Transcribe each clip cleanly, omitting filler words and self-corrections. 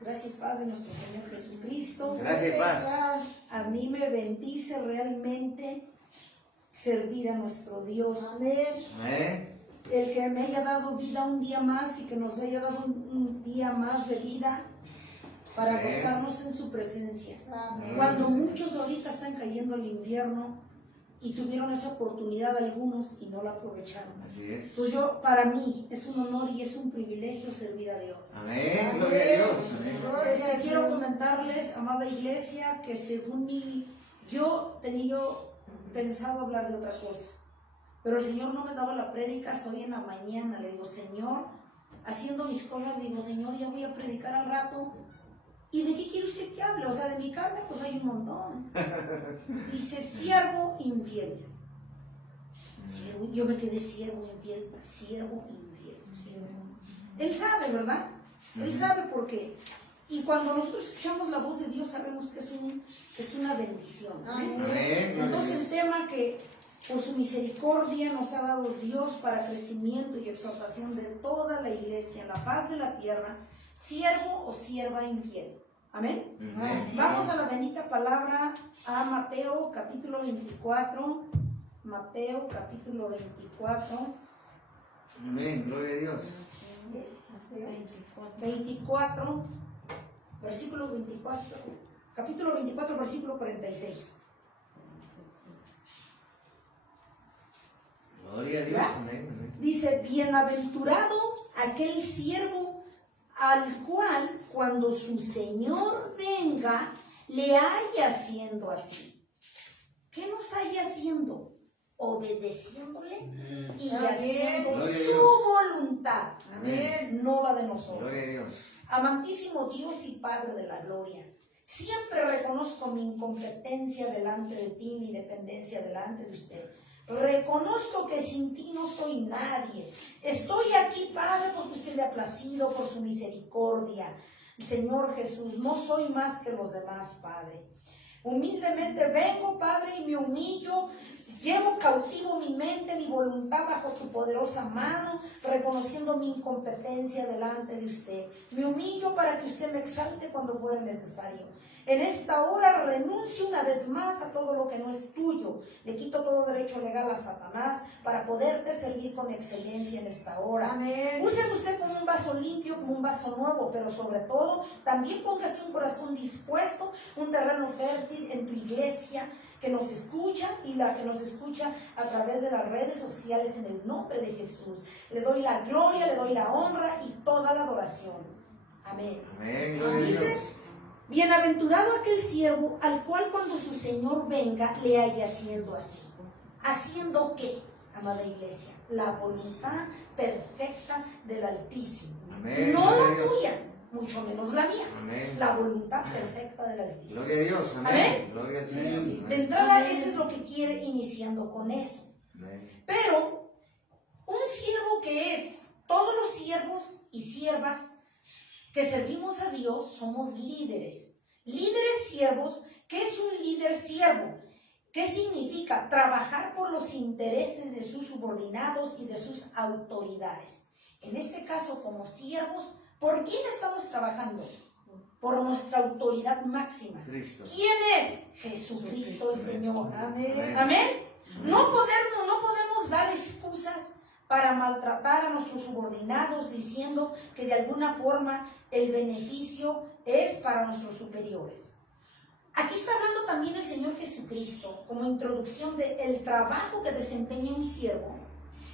Gracias y paz de nuestro Señor Jesucristo. Gracias y paz. A mí me bendice realmente servir a nuestro Dios. Amén. Amén. El que me haya dado vida un día más y que nos haya dado un día más de vida para Amén. gozarnos en su presencia. Amén. Cuando muchos ahorita están cayendo al invierno y tuvieron esa oportunidad algunos y no la aprovecharon. Así es. Pues para mí es un honor y es un privilegio servir a Dios. Amén. Gloria a Dios. Amén. Quiero comentarles, amada iglesia, que según yo tenía pensado hablar de otra cosa, pero el Señor no me daba la prédica hasta hoy en la mañana. Le digo, Señor, haciendo mis cosas, digo, Señor, ya voy a predicar al rato. ¿Y de qué quiere usted que hable? O sea, de mi carne, pues hay un montón. Dice, siervo infiel. Siervo, yo me quedé siervo infiel, siervo infiel. Él sabe, ¿verdad? Él sabe por qué. Y cuando nosotros escuchamos la voz de Dios, sabemos que es una bendición. ¿Amén? Amén. Entonces el tema que por su misericordia nos ha dado Dios para crecimiento y exhortación de toda la iglesia en la faz de la tierra, siervo o sierva infiel. Amén. Amén. Vamos a la bendita palabra, a Mateo capítulo 24. Mateo capítulo 24. Amén. Gloria a Dios. 24, versículo 24, capítulo 24, versículo 46. Gloria a Dios. Amén. Amén. Dice, bienaventurado aquel siervo al cual cuando su Señor venga le haya haciendo así. ¿Qué nos haya haciendo? Obedeciéndole y Amén. haciendo Gloria a su Dios. voluntad, Amén. no la de nosotros. Gloria a Dios. Amantísimo Dios y Padre de la gloria, siempre reconozco mi incompetencia delante de ti, mi dependencia delante de usted. Reconozco que sin ti no soy nadie. Estoy aquí, Padre, porque usted le ha placido, por su misericordia. Señor Jesús, no soy más que los demás, Padre. Humildemente vengo, Padre, y me humillo. Llevo cautivo mi mente, mi voluntad bajo tu poderosa mano, reconociendo mi incompetencia delante de usted. Me humillo para que usted me exalte cuando fuera necesario. En esta hora renuncio una vez más a todo lo que no es tuyo. Le quito todo derecho legal a Satanás para poderte servir con excelencia en esta hora. Amén. Úseme usted como un vaso limpio, como un vaso nuevo, pero sobre todo también póngase un corazón dispuesto, un terreno fértil en tu iglesia que nos escucha y la que nos escucha a través de las redes sociales, en el nombre de Jesús. Le doy la gloria, le doy la honra y toda la adoración. Amén. Amén. Gloria a Dice, Dios. bienaventurado aquel siervo al cual cuando su Señor venga le haya haciendo así. ¿Haciendo qué, amada iglesia? La voluntad perfecta del Altísimo. Amén. No Gloria a la Dios. tuya, mucho menos la mía. Amén. La voluntad perfecta del Altísimo. Gloria a Dios. Amén. Amén. Gloria al Señor. De Amén. entrada, eso es lo que quiere iniciando con eso. Amén. Pero un siervo que es, todos los siervos y siervas que servimos a Dios somos líderes. Líderes siervos. ¿Qué es un líder siervo? ¿Qué significa? Trabajar por los intereses de sus subordinados y de sus autoridades. En este caso, como siervos, ¿por quién estamos trabajando? Por nuestra autoridad máxima. Cristo. ¿Quién es? Jesucristo el Señor. Amén. Amén. No podemos dar excusas para maltratar a nuestros subordinados diciendo que de alguna forma el beneficio es para nuestros superiores. Aquí está hablando también el Señor Jesucristo como introducción del trabajo que desempeña un siervo.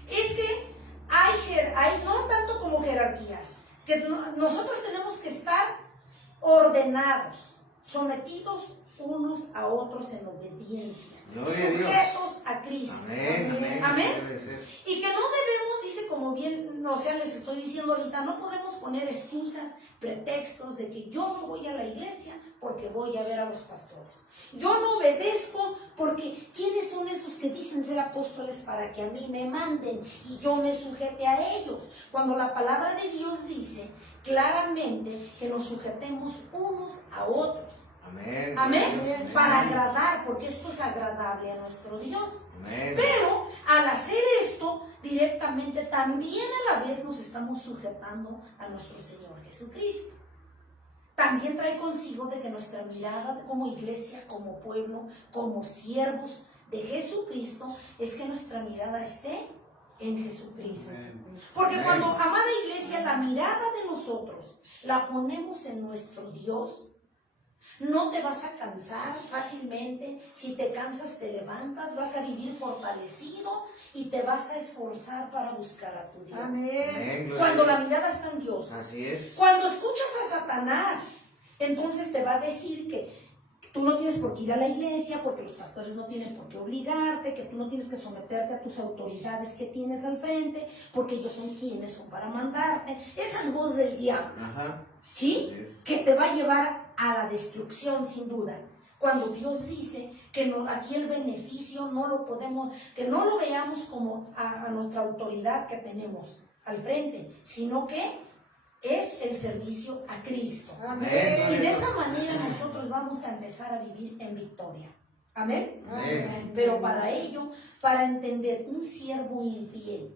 Es que hay no tanto como jerarquías, que nosotros tenemos que estar ordenados, sometidos unos a otros en obediencia, Gloria a Dios. sujetos a Cristo. Amén. Amén. Amén. Así debe ser. Y que no debemos, dice, como bien, o sea, les estoy diciendo ahorita, no podemos poner excusas, pretextos de que yo no voy a la iglesia porque voy a ver a los pastores. Yo no obedezco porque ¿quiénes son esos que dicen ser apóstoles para que a mí me manden y yo me sujete a ellos? Cuando la palabra de Dios dice claramente que nos sujetemos unos a otros. Amén. Amén. Para agradar, porque esto es agradable a nuestro Dios. Amén. Pero al hacer esto directamente, también a la vez nos estamos sujetando a nuestro Señor Jesucristo. también trae consigo de que nuestra mirada como iglesia, como pueblo, como siervos de Jesucristo, es que nuestra mirada esté en Jesucristo. Porque Amén. cuando, amada iglesia, la mirada de nosotros la ponemos en nuestro Dios, no te vas a cansar fácilmente. Si te cansas, te levantas, vas a vivir fortalecido y te vas a esforzar para buscar a tu Dios. Amén. Amén, gloria Cuando a la Dios. mirada está en Dios. Así es. Cuando escuchas a Satanás, entonces te va a decir que tú no tienes por qué ir a la iglesia, porque los pastores no tienen por qué obligarte, que tú no tienes que someterte a tus autoridades que tienes al frente, porque ellos son quienes son para mandarte. Esa es voz del diablo, Ajá. ¿sí? Así es. Que te va a llevar a la destrucción, sin duda. Cuando Dios dice que no, aquí el beneficio no lo podemos, que no lo veamos como a nuestra autoridad que tenemos al frente, sino que es el servicio a Cristo. Amén. Y de esa manera nosotros vamos a empezar a vivir en victoria. Amén. Amén. Pero para ello, para entender un siervo infiel,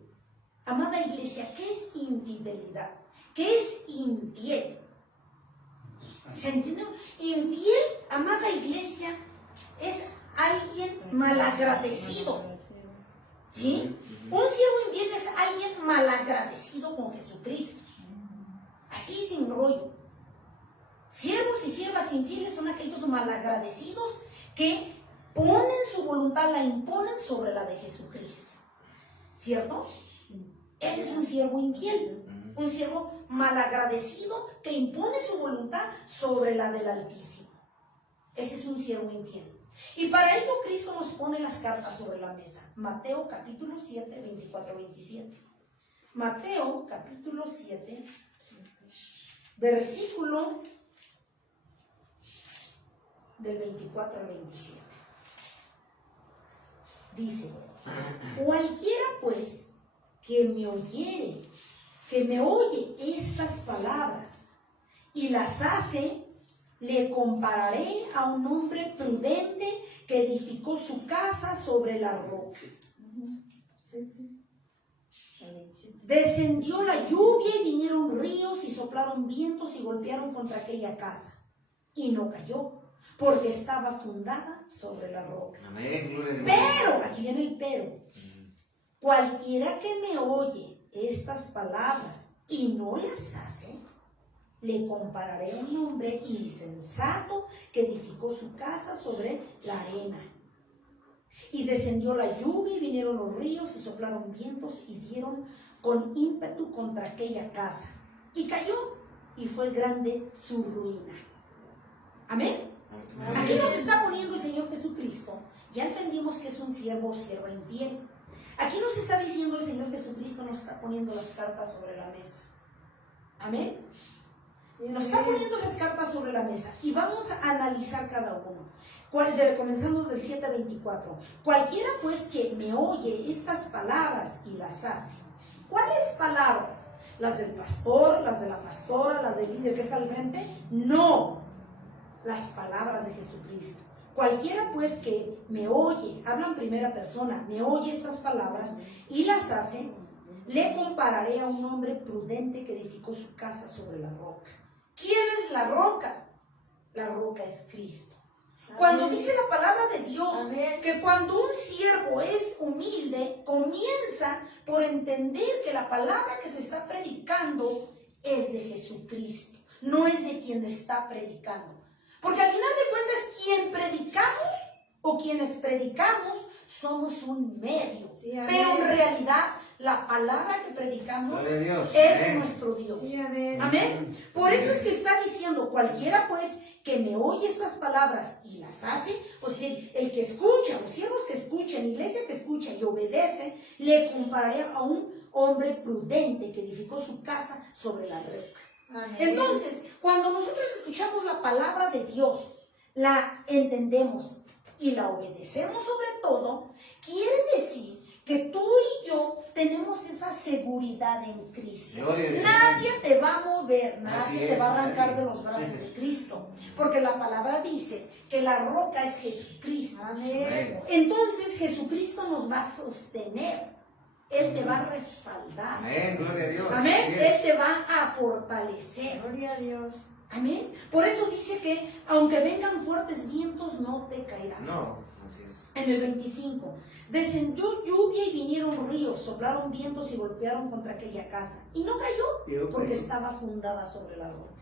amada iglesia, ¿qué es infidelidad? ¿Qué es infiel? ¿Se entiende? Infiel, amada iglesia, es alguien malagradecido. ¿Sí? Un siervo infiel es alguien malagradecido con Jesucristo. Así, sin rollo. Siervos y siervas infieles son aquellos malagradecidos que ponen su voluntad, la imponen sobre la de Jesucristo. ¿Cierto? Ese es un siervo infiel. Un siervo malagradecido que impone su voluntad sobre la del Altísimo. Ese es un siervo infiel. Y para ello Cristo nos pone las cartas sobre la mesa. Mateo capítulo 7, 24-27. Mateo capítulo 7, versículo del 24 al 27. Dice: cualquiera pues que me oye estas palabras y las hace, le compararé a un hombre prudente que edificó su casa sobre la roca. Descendió la lluvia y vinieron ríos y soplaron vientos y golpearon contra aquella casa. Y no cayó, porque estaba fundada sobre la roca. Amén, gloria a Dios. Pero, aquí viene el pero. Cualquiera que me oye estas palabras y no las hace, le compararé a un hombre insensato que edificó su casa sobre la arena. Y descendió la lluvia y vinieron los ríos y soplaron vientos y dieron con ímpetu contra aquella casa. Y cayó, y fue grande su ruina. Amén. Aquí nos está poniendo el Señor Jesucristo. Ya entendimos que es un siervo o sierva infiel. Aquí nos está diciendo el Señor Jesucristo, nos está poniendo las cartas sobre la mesa. Amén. Nos está poniendo esas cartas sobre la mesa y vamos a analizar cada uno. Comenzando del 7-24. Cualquiera pues que me oye estas palabras y las hace. ¿Cuáles palabras? ¿Las del pastor, las de la pastora, las del líder que está al frente? No, las palabras de Jesucristo. Cualquiera pues que me oye, habla en primera persona, me oye estas palabras y las hace, le compararé a un hombre prudente que edificó su casa sobre la roca. ¿Quién es la roca? La roca es Cristo. Cuando dice la palabra de Dios, Amén, que cuando un siervo es humilde, comienza por entender que la palabra que se está predicando es de Jesucristo, no es de quien está predicando. Porque al final de cuentas, quien predicamos o quienes predicamos somos un medio. Sí, amén. Pero en realidad, la palabra que predicamos Gloria a Dios. es Amén. nuestro Dios. Sí, amén. Amén. Por eso es que está diciendo, cualquiera pues que me oye estas palabras y las hace, o sea, el que escucha, los siervos que escuchan, la iglesia que escucha y obedece, le compararé a un hombre prudente que edificó su casa sobre la roca. Amén. Entonces, cuando nosotros escuchamos la palabra de Dios, la entendemos y la obedecemos sobre todo, quiere decir que tú y yo tenemos esa seguridad en Cristo. Gloria a Dios. Nadie te va a mover, Así nadie te es, va a arrancar nadie. de los brazos de Cristo, porque la palabra dice que la roca es Jesucristo. Amén. Entonces Jesucristo nos va a sostener, Él te va a respaldar. Amén, gloria a Dios. Amén. Así Él es. te va a fortalecer. Gloria a Dios. Amén. Por eso dice que aunque vengan fuertes vientos, no te caerás. No, así es. En el 25, descendió lluvia y vinieron ríos, soplaron vientos y golpearon contra aquella casa. Y no cayó porque estaba fundada sobre la roca.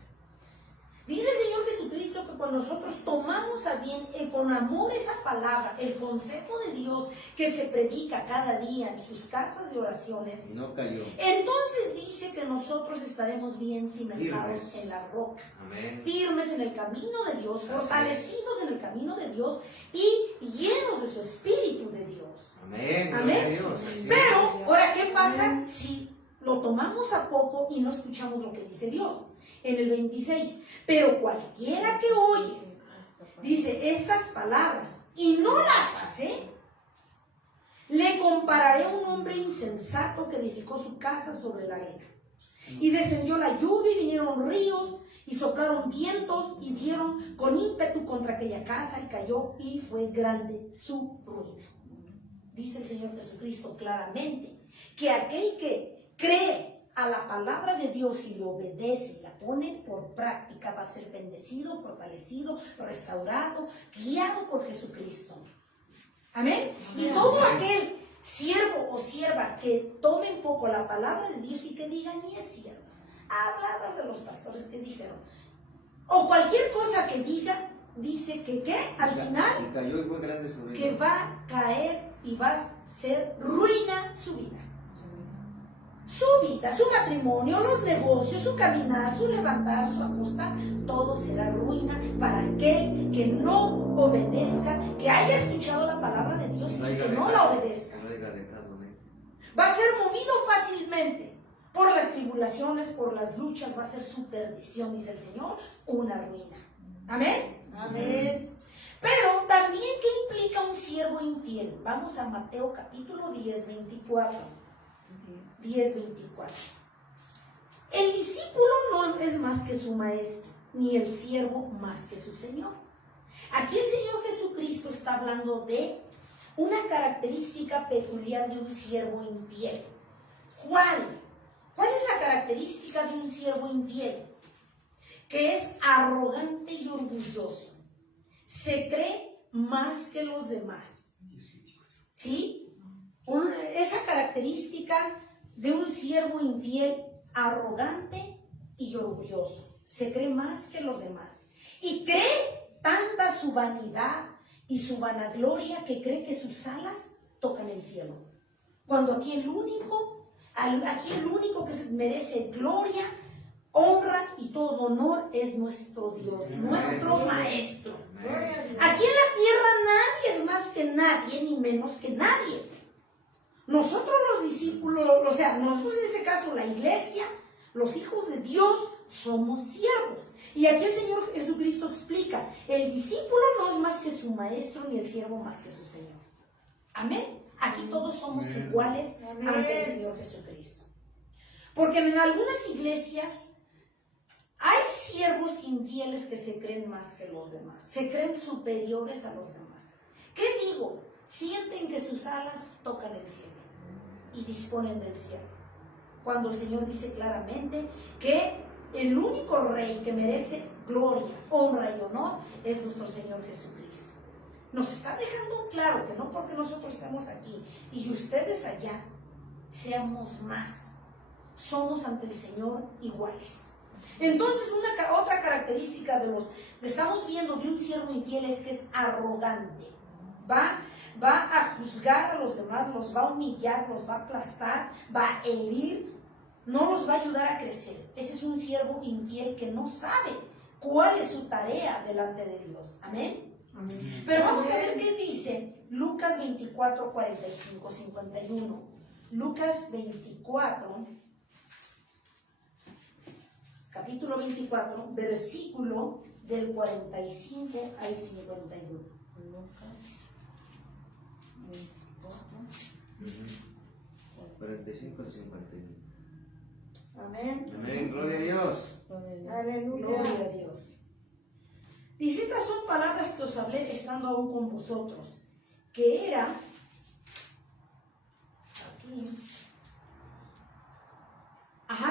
Dice el Señor Jesucristo que cuando nosotros tomamos a bien con amor esa palabra, el consejo de Dios que se predica cada día en sus casas de oraciones, No cayó. entonces dice que nosotros estaremos bien cimentados Firmes en la roca. Amén. Firmes en el camino de Dios, Así fortalecidos en el camino de Dios y llenos de su Espíritu de Dios. Amén. Amén. Gloria a Dios. Así Pero, ahora, ¿qué pasa si lo tomamos a poco y no escuchamos lo que dice Dios? En el 26, pero cualquiera que oye, dice estas palabras y no las hace, le compararé a un hombre insensato que edificó su casa sobre la arena. Y descendió la lluvia y vinieron ríos y soplaron vientos y dieron con ímpetu contra aquella casa y cayó y fue grande su ruina. Dice el Señor Jesucristo claramente que aquel que cree a la palabra de Dios y le obedece y la pone por práctica va a ser bendecido, fortalecido, restaurado, guiado por Jesucristo. Amén. Y todo aquel siervo o sierva que tome un poco la palabra de Dios y que diga ni es siervo. Habladas de los pastores que dijeron. O cualquier cosa que diga, dice que ¿qué? Al final Y cayó y fue grande su ruina. que va a caer y va a ser ruina su vida. Su vida, su matrimonio, los negocios, su caminar, su levantar, su acostar, todo será ruina para aquel que no obedezca, que haya escuchado la palabra de Dios y que no la obedezca. No haya dejado, amén. Va a ser movido fácilmente por las tribulaciones, por las luchas, va a ser su perdición, dice el Señor, una ruina. Amén. Amén. Pero también, ¿qué implica un siervo infiel? Vamos a Mateo capítulo 10, 24. 10, 24. El discípulo no es más que su maestro, ni el siervo más que su Señor. Aquí el Señor Jesucristo está hablando de una característica peculiar de un siervo infiel. ¿Cuál? ¿Cuál es la característica de un siervo infiel? Que es arrogante y orgulloso. Se cree más que los demás. ¿Sí? Esa característica de un siervo infiel, arrogante y orgulloso. Se cree más que los demás. Y cree tanta su vanidad y su vanagloria que cree que sus alas tocan el cielo. Cuando aquí el único que se merece gloria, honra y todo honor es nuestro Dios, nuestro Maestro. Aquí en la tierra nadie es más que nadie, ni menos que nadie. Nosotros los discípulos, o sea, nosotros en este caso la iglesia, los hijos de Dios, somos siervos. Y aquí el Señor Jesucristo explica, el discípulo no es más que su maestro, ni el siervo más que su Señor. Amén. Aquí todos somos iguales ante el Señor Jesucristo. Porque en algunas iglesias hay siervos infieles que se creen más que los demás, se creen superiores a los demás. ¿Qué digo? Sienten que sus alas tocan el cielo y disponen del cielo. Cuando el Señor dice claramente que el único rey que merece gloria, honra y honor es nuestro Señor Jesucristo. Nos está dejando claro que no porque nosotros estamos aquí y ustedes allá seamos más. Somos ante el Señor iguales. Entonces, otra característica que estamos viendo de un siervo infiel es que es arrogante. Va a juzgar a los demás, los va a humillar, los va a aplastar, va a herir, no los va a ayudar a crecer. Ese es un siervo infiel que no sabe cuál es su tarea delante de Dios. Amén. Amén. Pero vamos a ver qué dice Lucas 24, 45, 51. Lucas 24, capítulo 24, versículo del 45 al 51. 45 al 51. Amén. Amén. Gloria a Dios. Aleluya. Gloria a Dios. Dice, estas son palabras que os hablé estando aún con vosotros, que era aquí.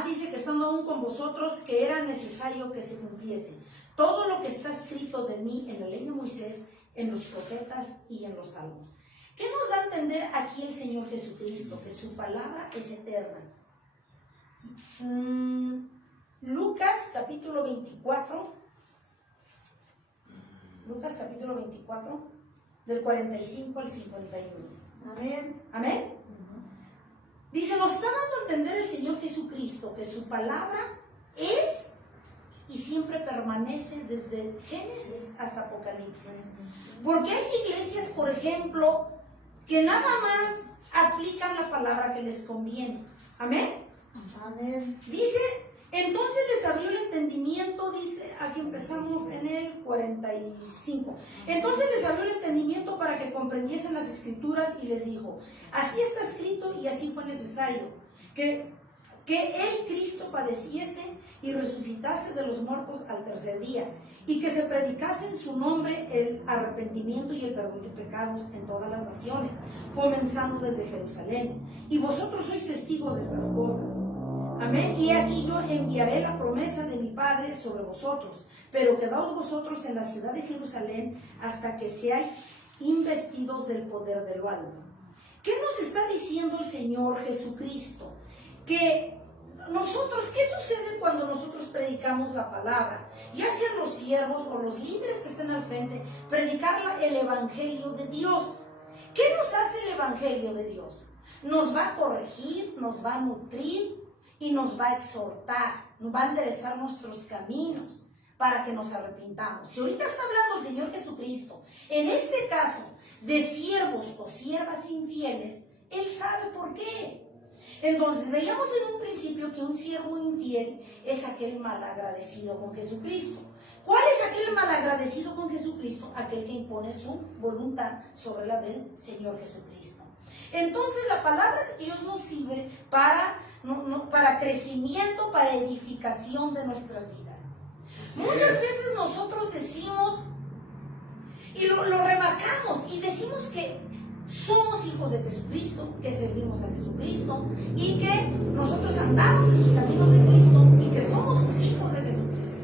dice que estando aún con vosotros, que era necesario que se cumpliese todo lo que está escrito de mí en la ley de Moisés, en los profetas y en los salmos. ¿Qué nos da a entender aquí el Señor Jesucristo? Que su palabra es eterna. Lucas capítulo 24, del 45 al 51. Amén. Amén. Dice, nos está dando a entender el Señor Jesucristo que su palabra es y siempre permanece desde Génesis hasta Apocalipsis. Porque hay iglesias, por ejemplo, que nada más aplican la palabra que les conviene. Amén. Amén. Dice, entonces les abrió el entendimiento, dice, aquí empezamos en el 45. Entonces les abrió el entendimiento para que comprendiesen las escrituras y les dijo, así está escrito y así fue necesario, que el Cristo padeciese y resucitase de los muertos al tercer día, y que se predicase en su nombre el arrepentimiento y el perdón de pecados en todas las naciones, comenzando desde Jerusalén. Y vosotros sois testigos de estas cosas. Amén. Y aquí yo enviaré la promesa de mi Padre sobre vosotros, pero quedaos vosotros en la ciudad de Jerusalén hasta que seáis investidos del poder de lo alto. ¿Qué nos está diciendo el Señor Jesucristo? Que nosotros, ¿qué sucede cuando nosotros predicamos la palabra? Ya sean los siervos o los líderes que estén al frente, predicar el evangelio de Dios. ¿Qué nos hace el evangelio de Dios? Nos va a corregir, nos va a nutrir y nos va a exhortar, nos va a enderezar nuestros caminos para que nos arrepintamos. Si ahorita está hablando el Señor Jesucristo, en este caso, de siervos o siervas infieles, Él sabe por qué. Entonces, veíamos en un principio que un siervo infiel es aquel malagradecido con Jesucristo. ¿Cuál es aquel malagradecido con Jesucristo? Aquel que impone su voluntad sobre la del Señor Jesucristo. Entonces, la palabra de Dios nos sirve para crecimiento, para edificación de nuestras vidas. Muchas veces nosotros decimos, y lo remarcamos, y decimos que somos hijos de Jesucristo, que servimos a Jesucristo y que nosotros andamos en sus caminos de Cristo y que somos sus hijos de Jesucristo.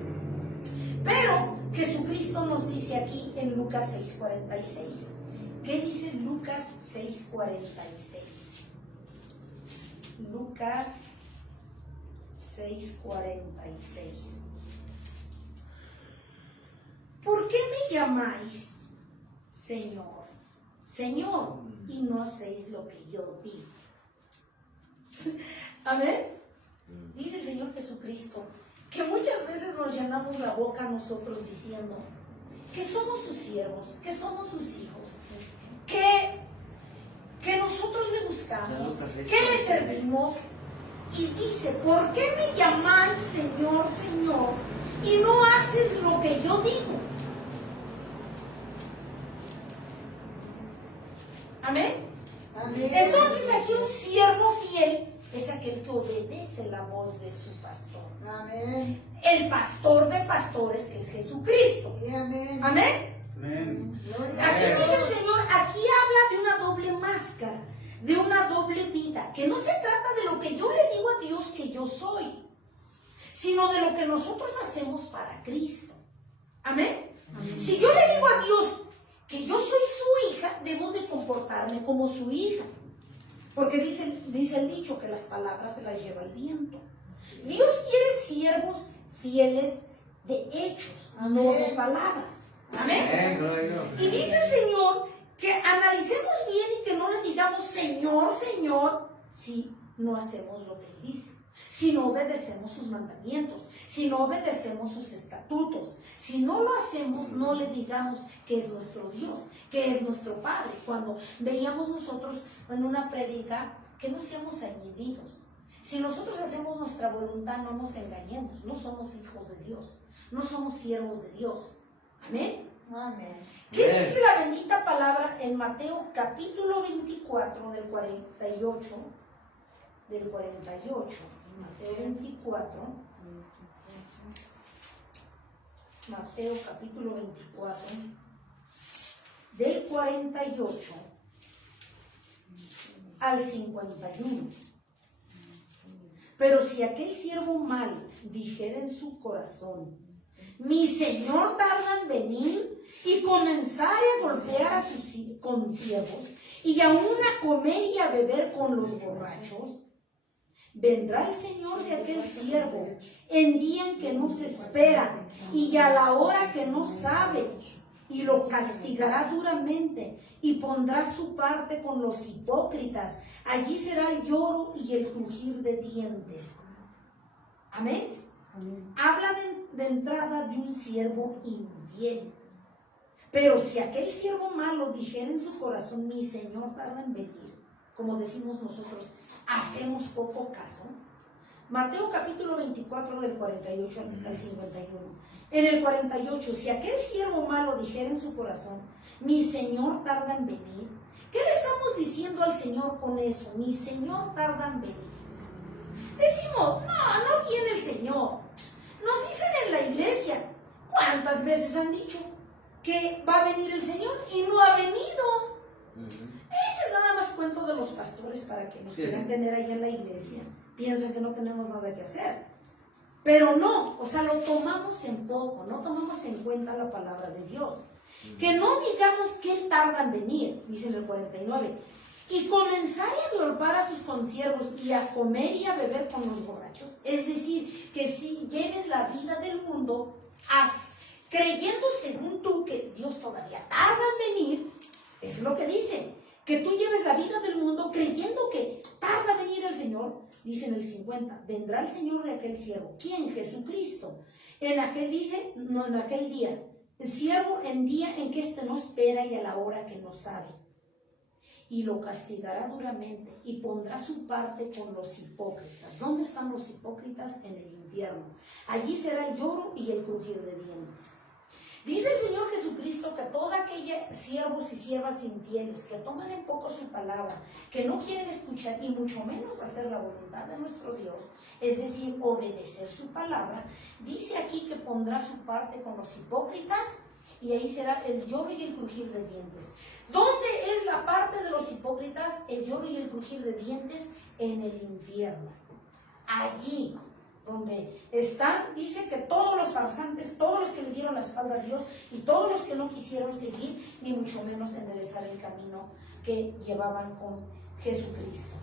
Pero Jesucristo nos dice aquí en Lucas 6:46. ¿Qué dice Lucas 6:46? Lucas 6:46. ¿Por qué me llamáis Señor, Señor, y no hacéis lo que yo digo? Amén. Dice el Señor Jesucristo que muchas veces nos llenamos la boca nosotros diciendo que somos sus siervos, que somos sus hijos, que nosotros le buscamos, que le servimos, y dice, ¿por qué me llamáis Señor, Señor, y no haces lo que yo digo? Amén. Amén. Entonces aquí un siervo fiel es aquel que obedece la voz de su pastor. Amén. El pastor de pastores, que es Jesucristo. Y amén. Amén. Amén. Gloria a Aquí Dios. dice el Señor, aquí habla de una doble máscara, de una doble vida, que no se trata de lo que yo le digo a Dios que yo soy, sino de lo que nosotros hacemos para Cristo. Amén. Si yo le digo a Dios que yo soy su hija, debo de comportarme como su hija. Porque dice el dicho que las palabras se las lleva el viento. Dios quiere siervos fieles de hechos, no de palabras. Amén. Gloria a Dios. Y dice el Señor que analicemos bien y que no le digamos Señor, Señor, si no hacemos lo que Él dice, si no obedecemos sus mandamientos, si no obedecemos sus estatutos. Si no lo hacemos, no le digamos que es nuestro Dios, que es nuestro Padre. Cuando veíamos nosotros en una prédica, que no seamos añadidos. Si nosotros hacemos nuestra voluntad, no nos engañemos, no somos hijos de Dios, no somos siervos de Dios. Amén. Amén. ¿Qué Amén. dice la bendita palabra en Mateo capítulo 24 del 48? Del 48, Mateo 24, Mateo capítulo 24, del 48 al 51. Pero si aquel siervo malo dijera en su corazón, mi señor tarda en venir, y comenzare a golpear a sus consiervos, y aún a comer y a beber con los borrachos, vendrá el señor de aquel siervo en día en que no se espera y a la hora que no sabe, y lo castigará duramente y pondrá su parte con los hipócritas. Allí será el lloro y el crujir de dientes. Amén. Amén. Habla de entrada de un siervo infiel. Pero si aquel siervo malo dijera en su corazón, mi señor tarda en venir, como decimos nosotros, hacemos poco caso. Mateo capítulo 24 del 48 al 51. En el 48, si aquel siervo malo dijera en su corazón, mi señor tarda en venir, ¿qué le estamos diciendo al Señor con eso? Mi señor tarda en venir. Decimos, no viene el Señor. Nos dicen en la iglesia, ¿cuántas veces han dicho que va a venir el Señor y no ha venido? Ese es nada más cuento de los pastores para que nos quieran tener ahí en la iglesia. Piensan que no tenemos nada que hacer. Pero no, o sea, lo tomamos en poco, no tomamos en cuenta la palabra de Dios. Que no digamos que Él tarda en venir, dice en el 49. Y comenzar a golpear a sus consiervos y a comer y a beber con los borrachos. Es decir, que si lleves la vida del mundo creyendo según tú que Dios todavía tarda en venir, es lo que dice, que tú lleves la vida del mundo creyendo que tarda en venir el Señor. Dice en el 50, vendrá el Señor de aquel siervo. ¿Quién? Jesucristo. En aquel día, el siervo en día en que éste no espera y a la hora que no sabe. Y lo castigará duramente y pondrá su parte con los hipócritas. ¿Dónde están los hipócritas? En el infierno. Allí será el lloro y el crujir de dientes. Dice el Señor Jesucristo que toda aquella siervos y siervas infieles que toman en poco su palabra, que no quieren escuchar y mucho menos hacer la voluntad de nuestro Dios, es decir, obedecer su palabra, dice aquí que pondrá su parte con los hipócritas y ahí será el lloro y el crujir de dientes. ¿Dónde es la parte de los hipócritas? El lloro y el crujir de dientes en el infierno. Allí donde están, dice que todos los farsantes, todos los que le dieron la espalda a Dios y todos los que no quisieron seguir, ni mucho menos enderezar el camino que llevaban con Jesucristo.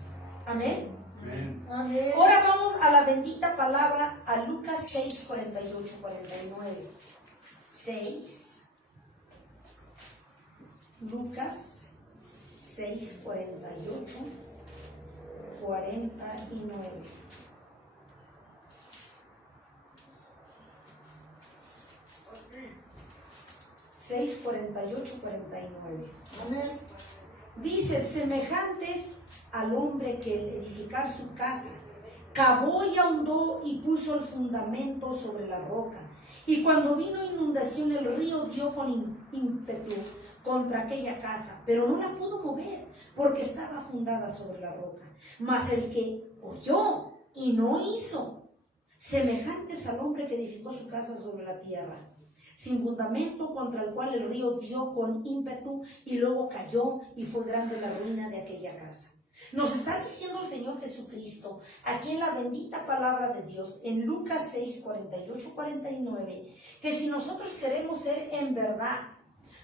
Amén. Amén. Amén. Ahora vamos a la bendita palabra, a Lucas 6, 48, 49. 6. Lucas 6, 48, 49. Seis, 48, 49. Amén. Dice, semejantes al hombre que al edificar su casa, cavó y ahondó y puso el fundamento sobre la roca. Y cuando vino inundación, el río dio con ímpetu contra aquella casa, pero no la pudo mover, porque estaba fundada sobre la roca. Mas el que oyó y no hizo, semejantes al hombre que edificó su casa sobre la tierra, sin fundamento, contra el cual el río dio con ímpetu y luego cayó y fue grande la ruina de aquella casa. Nos está diciendo el Señor Jesucristo, aquí en la bendita palabra de Dios, en Lucas 6, 48, 49, que si nosotros queremos ser en verdad,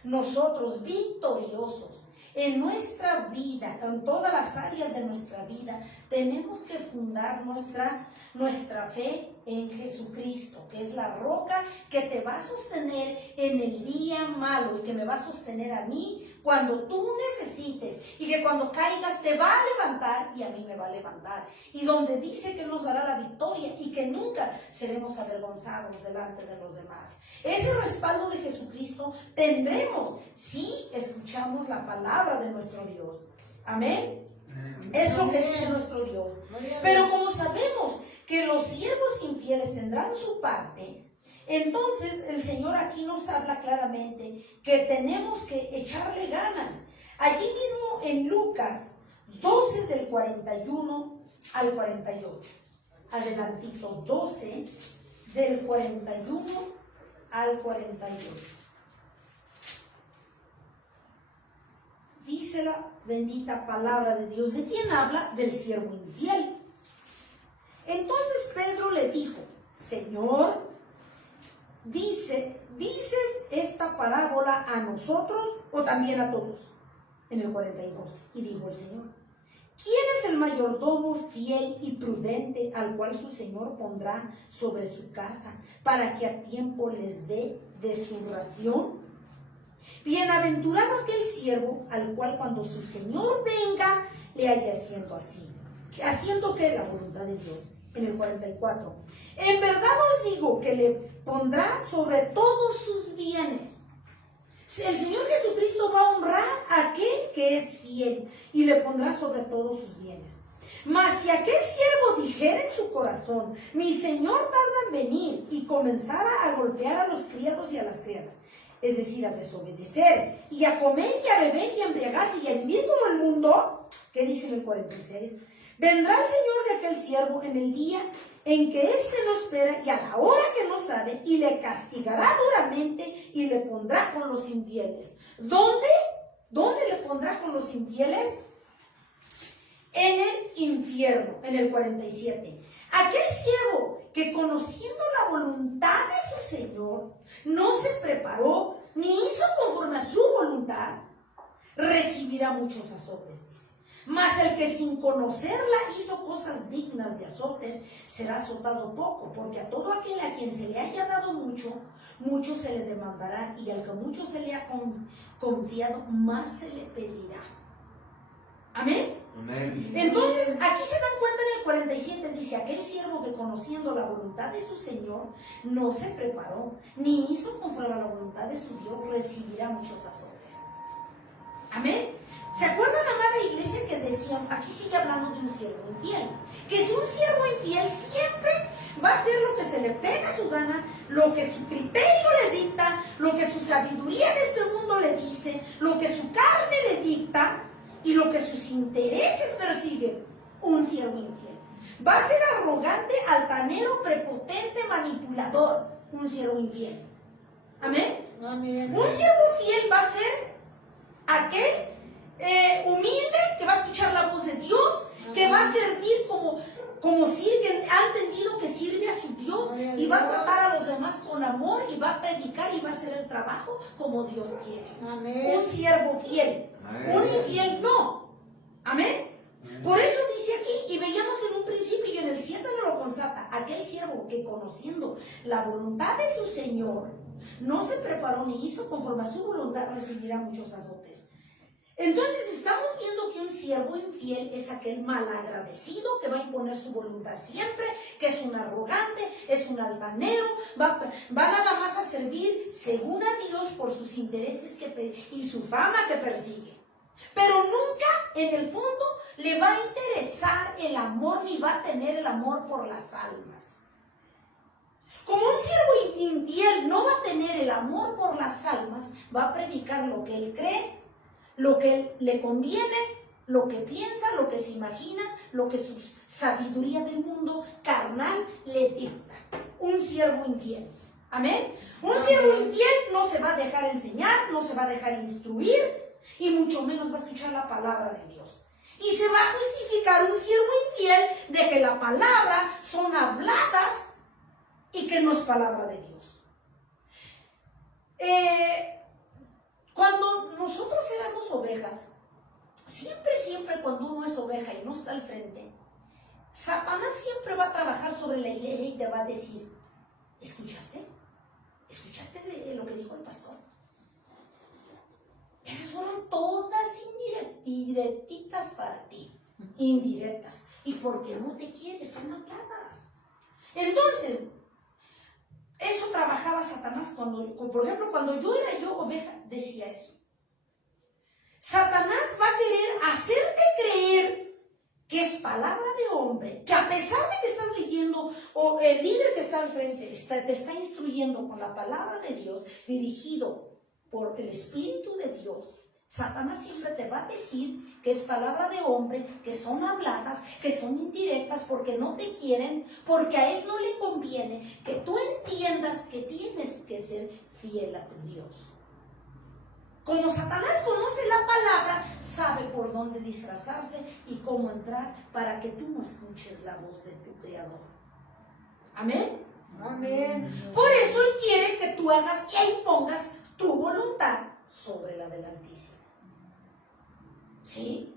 nosotros victoriosos en nuestra vida, en todas las áreas de nuestra vida, tenemos que fundar nuestra fe en Jesucristo, que es la roca que te va a sostener en el día malo y que me va a sostener a mí cuando tú necesites, y que cuando caigas te va a levantar y a mí me va a levantar, y donde dice que nos dará la victoria y que nunca seremos avergonzados delante de los demás. Ese respaldo de Jesucristo tendremos si escuchamos la palabra de nuestro Dios. Amén. Es lo que dice nuestro Dios. Pero como sabemos que los siervos infieles tendrán su parte, entonces el Señor aquí nos habla claramente que tenemos que echarle ganas. Allí mismo en Lucas 12 del 41 al 48. Adelantito, 12 del 41 al 48. Dice la bendita palabra de Dios. ¿De quién habla? Del siervo infiel. Entonces Pedro le dijo, Señor, ¿dices esta parábola a nosotros o también a todos? En el 42. Y dijo el Señor, ¿quién es el mayordomo fiel y prudente al cual su Señor pondrá sobre su casa para que a tiempo les dé de su ración? Bienaventurado aquel siervo al cual cuando su Señor venga le haya haciendo así. ¿Haciendo qué? La voluntad de Dios. En el 44. En verdad os digo que le pondrá sobre todos sus bienes. El Señor Jesucristo va a honrar a aquel que es fiel y le pondrá sobre todos sus bienes. Mas si aquel siervo dijera en su corazón, mi Señor tarda en venir, y comenzara a golpear a los criados y a las criadas, es decir, a desobedecer, y a comer y a beber y a embriagarse y a vivir como el mundo, ¿qué dice en el 46? Vendrá el Señor de aquel siervo en el día en que éste no espera y a la hora que no sabe, y le castigará duramente y le pondrá con los infieles. ¿Dónde? ¿Dónde le pondrá con los infieles? En el infierno, en el 47. Aquel siervo que conociendo la voluntad de su Señor no se preparó ni hizo conforme a su voluntad, recibirá muchos azotes, dice. Mas el que sin conocerla hizo cosas dignas de azotes, será azotado poco, porque a todo aquel a quien se le haya dado mucho, mucho se le demandará, y al que mucho se le ha confiado, más se le pedirá. Amén. Amén. Entonces, aquí se dan cuenta en el 47, dice, aquel siervo que conociendo la voluntad de su Señor, no se preparó, ni hizo conforme a la voluntad de su Dios, recibirá muchos azotes. Amén. ¿Se acuerdan, amada iglesia, que decían, aquí sigue hablando de un siervo infiel? Que si un siervo infiel siempre va a hacer lo que se le pega a su gana, lo que su criterio le dicta, lo que su sabiduría de este mundo le dice, lo que su carne le dicta y lo que sus intereses persiguen. Un siervo infiel va a ser arrogante, altanero, prepotente, manipulador. Un siervo infiel. Amén. Amén. Un siervo fiel va a ser aquel humilde, que va a escuchar la voz de Dios, que va a servir como sirve, ha entendido que sirve a su Dios, y va a tratar a los demás con amor, y va a predicar y va a hacer el trabajo como Dios quiere. Amén. Un siervo fiel. Amén. Un infiel no. Amén. Por eso dice aquí, y veíamos en un principio y en el 7 no lo constata, aquel siervo que conociendo la voluntad de su Señor no se preparó ni hizo conforme a su voluntad, recibirá muchos azotes. Entonces estamos viendo que un siervo infiel es aquel malagradecido que va a imponer su voluntad siempre, que es un arrogante, es un altanero, va nada más a servir según a Dios por sus intereses y su fama que persigue. Pero nunca en el fondo le va a interesar el amor, ni va a tener el amor por las almas. Como un siervo infiel no va a tener el amor por las almas, va a predicar lo que él cree, lo que le conviene, lo que piensa, lo que se imagina, lo que su sabiduría del mundo carnal le dicta. Un siervo infiel. Amén. Un siervo infiel no se va a dejar enseñar, no se va a dejar instruir, y mucho menos va a escuchar la palabra de Dios. Y se va a justificar un siervo infiel de que la palabra son habladas y que no es palabra de Dios. Cuando nosotros éramos ovejas, siempre cuando uno es oveja y no está al frente, Satanás siempre va a trabajar sobre la iglesia y te va a decir, ¿escuchaste? ¿Escuchaste lo que dijo el pastor? Esas fueron todas indirectitas para ti, indirectas. ¿Y por qué no te quieres? Son habladas. Entonces, eso trabajaba Satanás por ejemplo, cuando yo era oveja, decía eso. Satanás va a querer hacerte creer que es palabra de hombre, que a pesar de que estás leyendo, o el líder que está al frente te está instruyendo con la palabra de Dios, dirigido por el Espíritu de Dios, Satanás siempre te va a decir que es palabra de hombre, que son habladas, que son indirectas, porque no te quieren, porque a él no le conviene que tú entiendas que tienes que ser fiel a tu Dios. Como Satanás conoce la palabra, sabe por dónde disfrazarse y cómo entrar para que tú no escuches la voz de tu Creador. Amén. Amén. Por eso Él quiere que tú hagas e impongas tu voluntad sobre la del Altísimo. ¿Sí?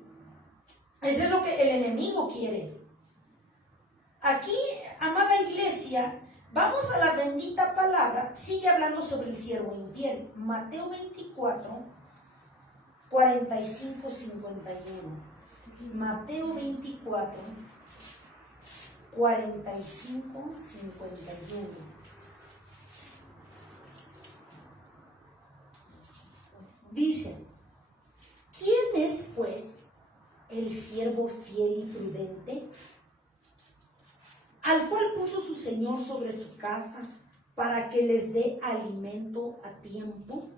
Eso es lo que el enemigo quiere. Aquí, amada iglesia, vamos a la bendita palabra. Sigue hablando sobre el siervo infiel. Mateo 24, 45, 51. Mateo 24, 45, 51. Dice, ¿quién es pues el siervo fiel y prudente, al cual puso su Señor sobre su casa para que les dé alimento a tiempo?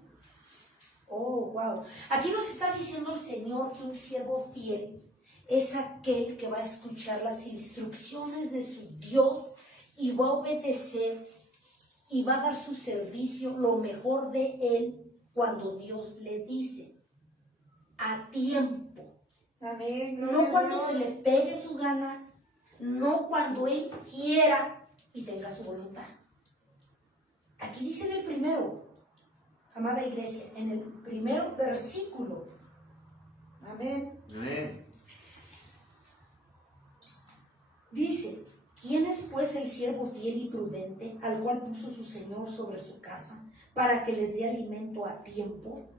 Oh, wow. Aquí nos está diciendo el Señor que un siervo fiel es aquel que va a escuchar las instrucciones de su Dios y va a obedecer y va a dar su servicio, lo mejor de él, cuando Dios le dice, a tiempo. Amén. No cuando se le pegue su gana, no cuando él quiera y tenga su voluntad. Aquí dice en el primero, amada iglesia, en el primer versículo. Amén. Amén. Dice, ¿quién es pues el siervo fiel y prudente, al cual puso su Señor sobre su casa, para que les dé alimento a tiempo?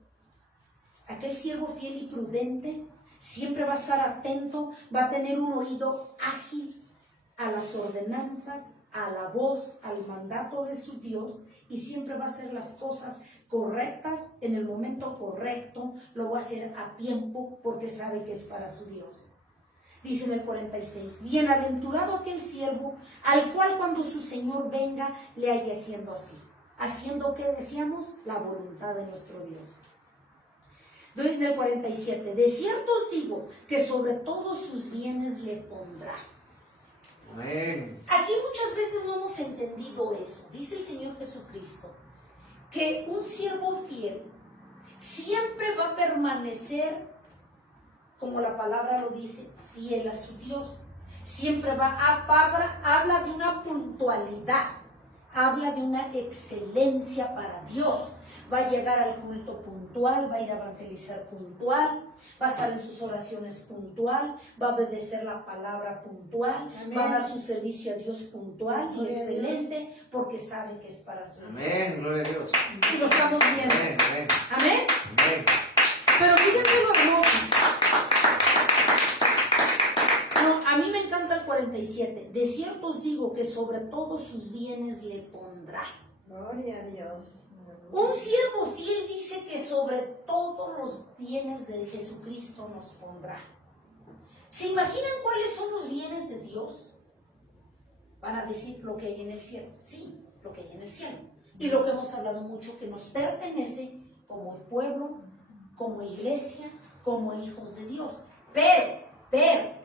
Aquel siervo fiel y prudente siempre va a estar atento, va a tener un oído ágil a las ordenanzas, a la voz, al mandato de su Dios, y siempre va a hacer las cosas correctas en el momento correcto, lo va a hacer a tiempo porque sabe que es para su Dios. Dice en el 46, bienaventurado aquel siervo al cual cuando su Señor venga le haya haciendo así. Haciendo, ¿qué decíamos? La voluntad de nuestro Dios. En el 47, de cierto os digo que sobre todos sus bienes le pondrá. Amén. Aquí muchas veces no hemos entendido eso. Dice el Señor Jesucristo que un siervo fiel siempre va a permanecer, como la palabra lo dice, fiel a su Dios. Siempre habla de una puntualidad, habla de una excelencia para Dios. Va a llegar al culto puntual, va a ir a evangelizar puntual, va a estar en sus oraciones puntual, va a obedecer la palabra puntual, Amén. va a dar su servicio a Dios puntual y Gloria a excelente, porque sabe que es para su Dios. Amén. Gloria a Dios. Y lo estamos viendo. Amén. Amén. Amén. Amén. Pero fíjense lo hermoso. No, a mí me encanta el 47. De cierto os digo que sobre todos sus bienes le pondrá. Gloria a Dios. Un siervo fiel dice que sobre todos los bienes de Jesucristo nos pondrá. ¿Se imaginan cuáles son los bienes de Dios? Van a decir lo que hay en el cielo. Sí, lo que hay en el cielo. Y lo que hemos hablado mucho, que nos pertenece como el pueblo, como iglesia, como hijos de Dios. Pero,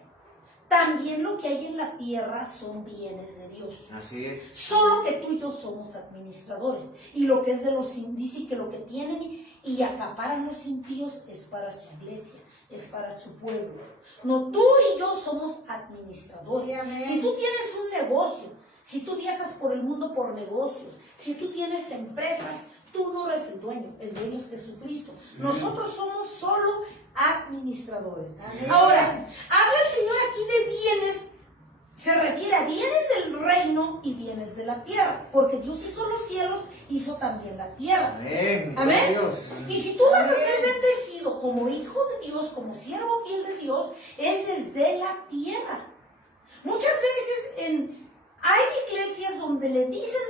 también lo que hay en la tierra son bienes de Dios. Así es. Solo que tú y yo somos administradores. Y lo que es de los dice que lo que tienen y acaparan los impíos es para su iglesia, es para su pueblo. No, tú y yo somos administradores. Sí, amén. Si tú tienes un negocio, si tú viajas por el mundo por negocios, si tú tienes empresas, tú no eres el dueño es Jesucristo. Nosotros somos solo administradores. Amén. Ahora, habla el Señor aquí de bienes, se refiere a bienes del reino y bienes de la tierra, porque Dios hizo los cielos, hizo también la tierra. Amén. Amén. Gloria a Dios. Y si tú vas a ser bendecido como hijo de Dios, como siervo fiel de Dios, es desde la tierra. Muchas veces hay iglesias donde le dicen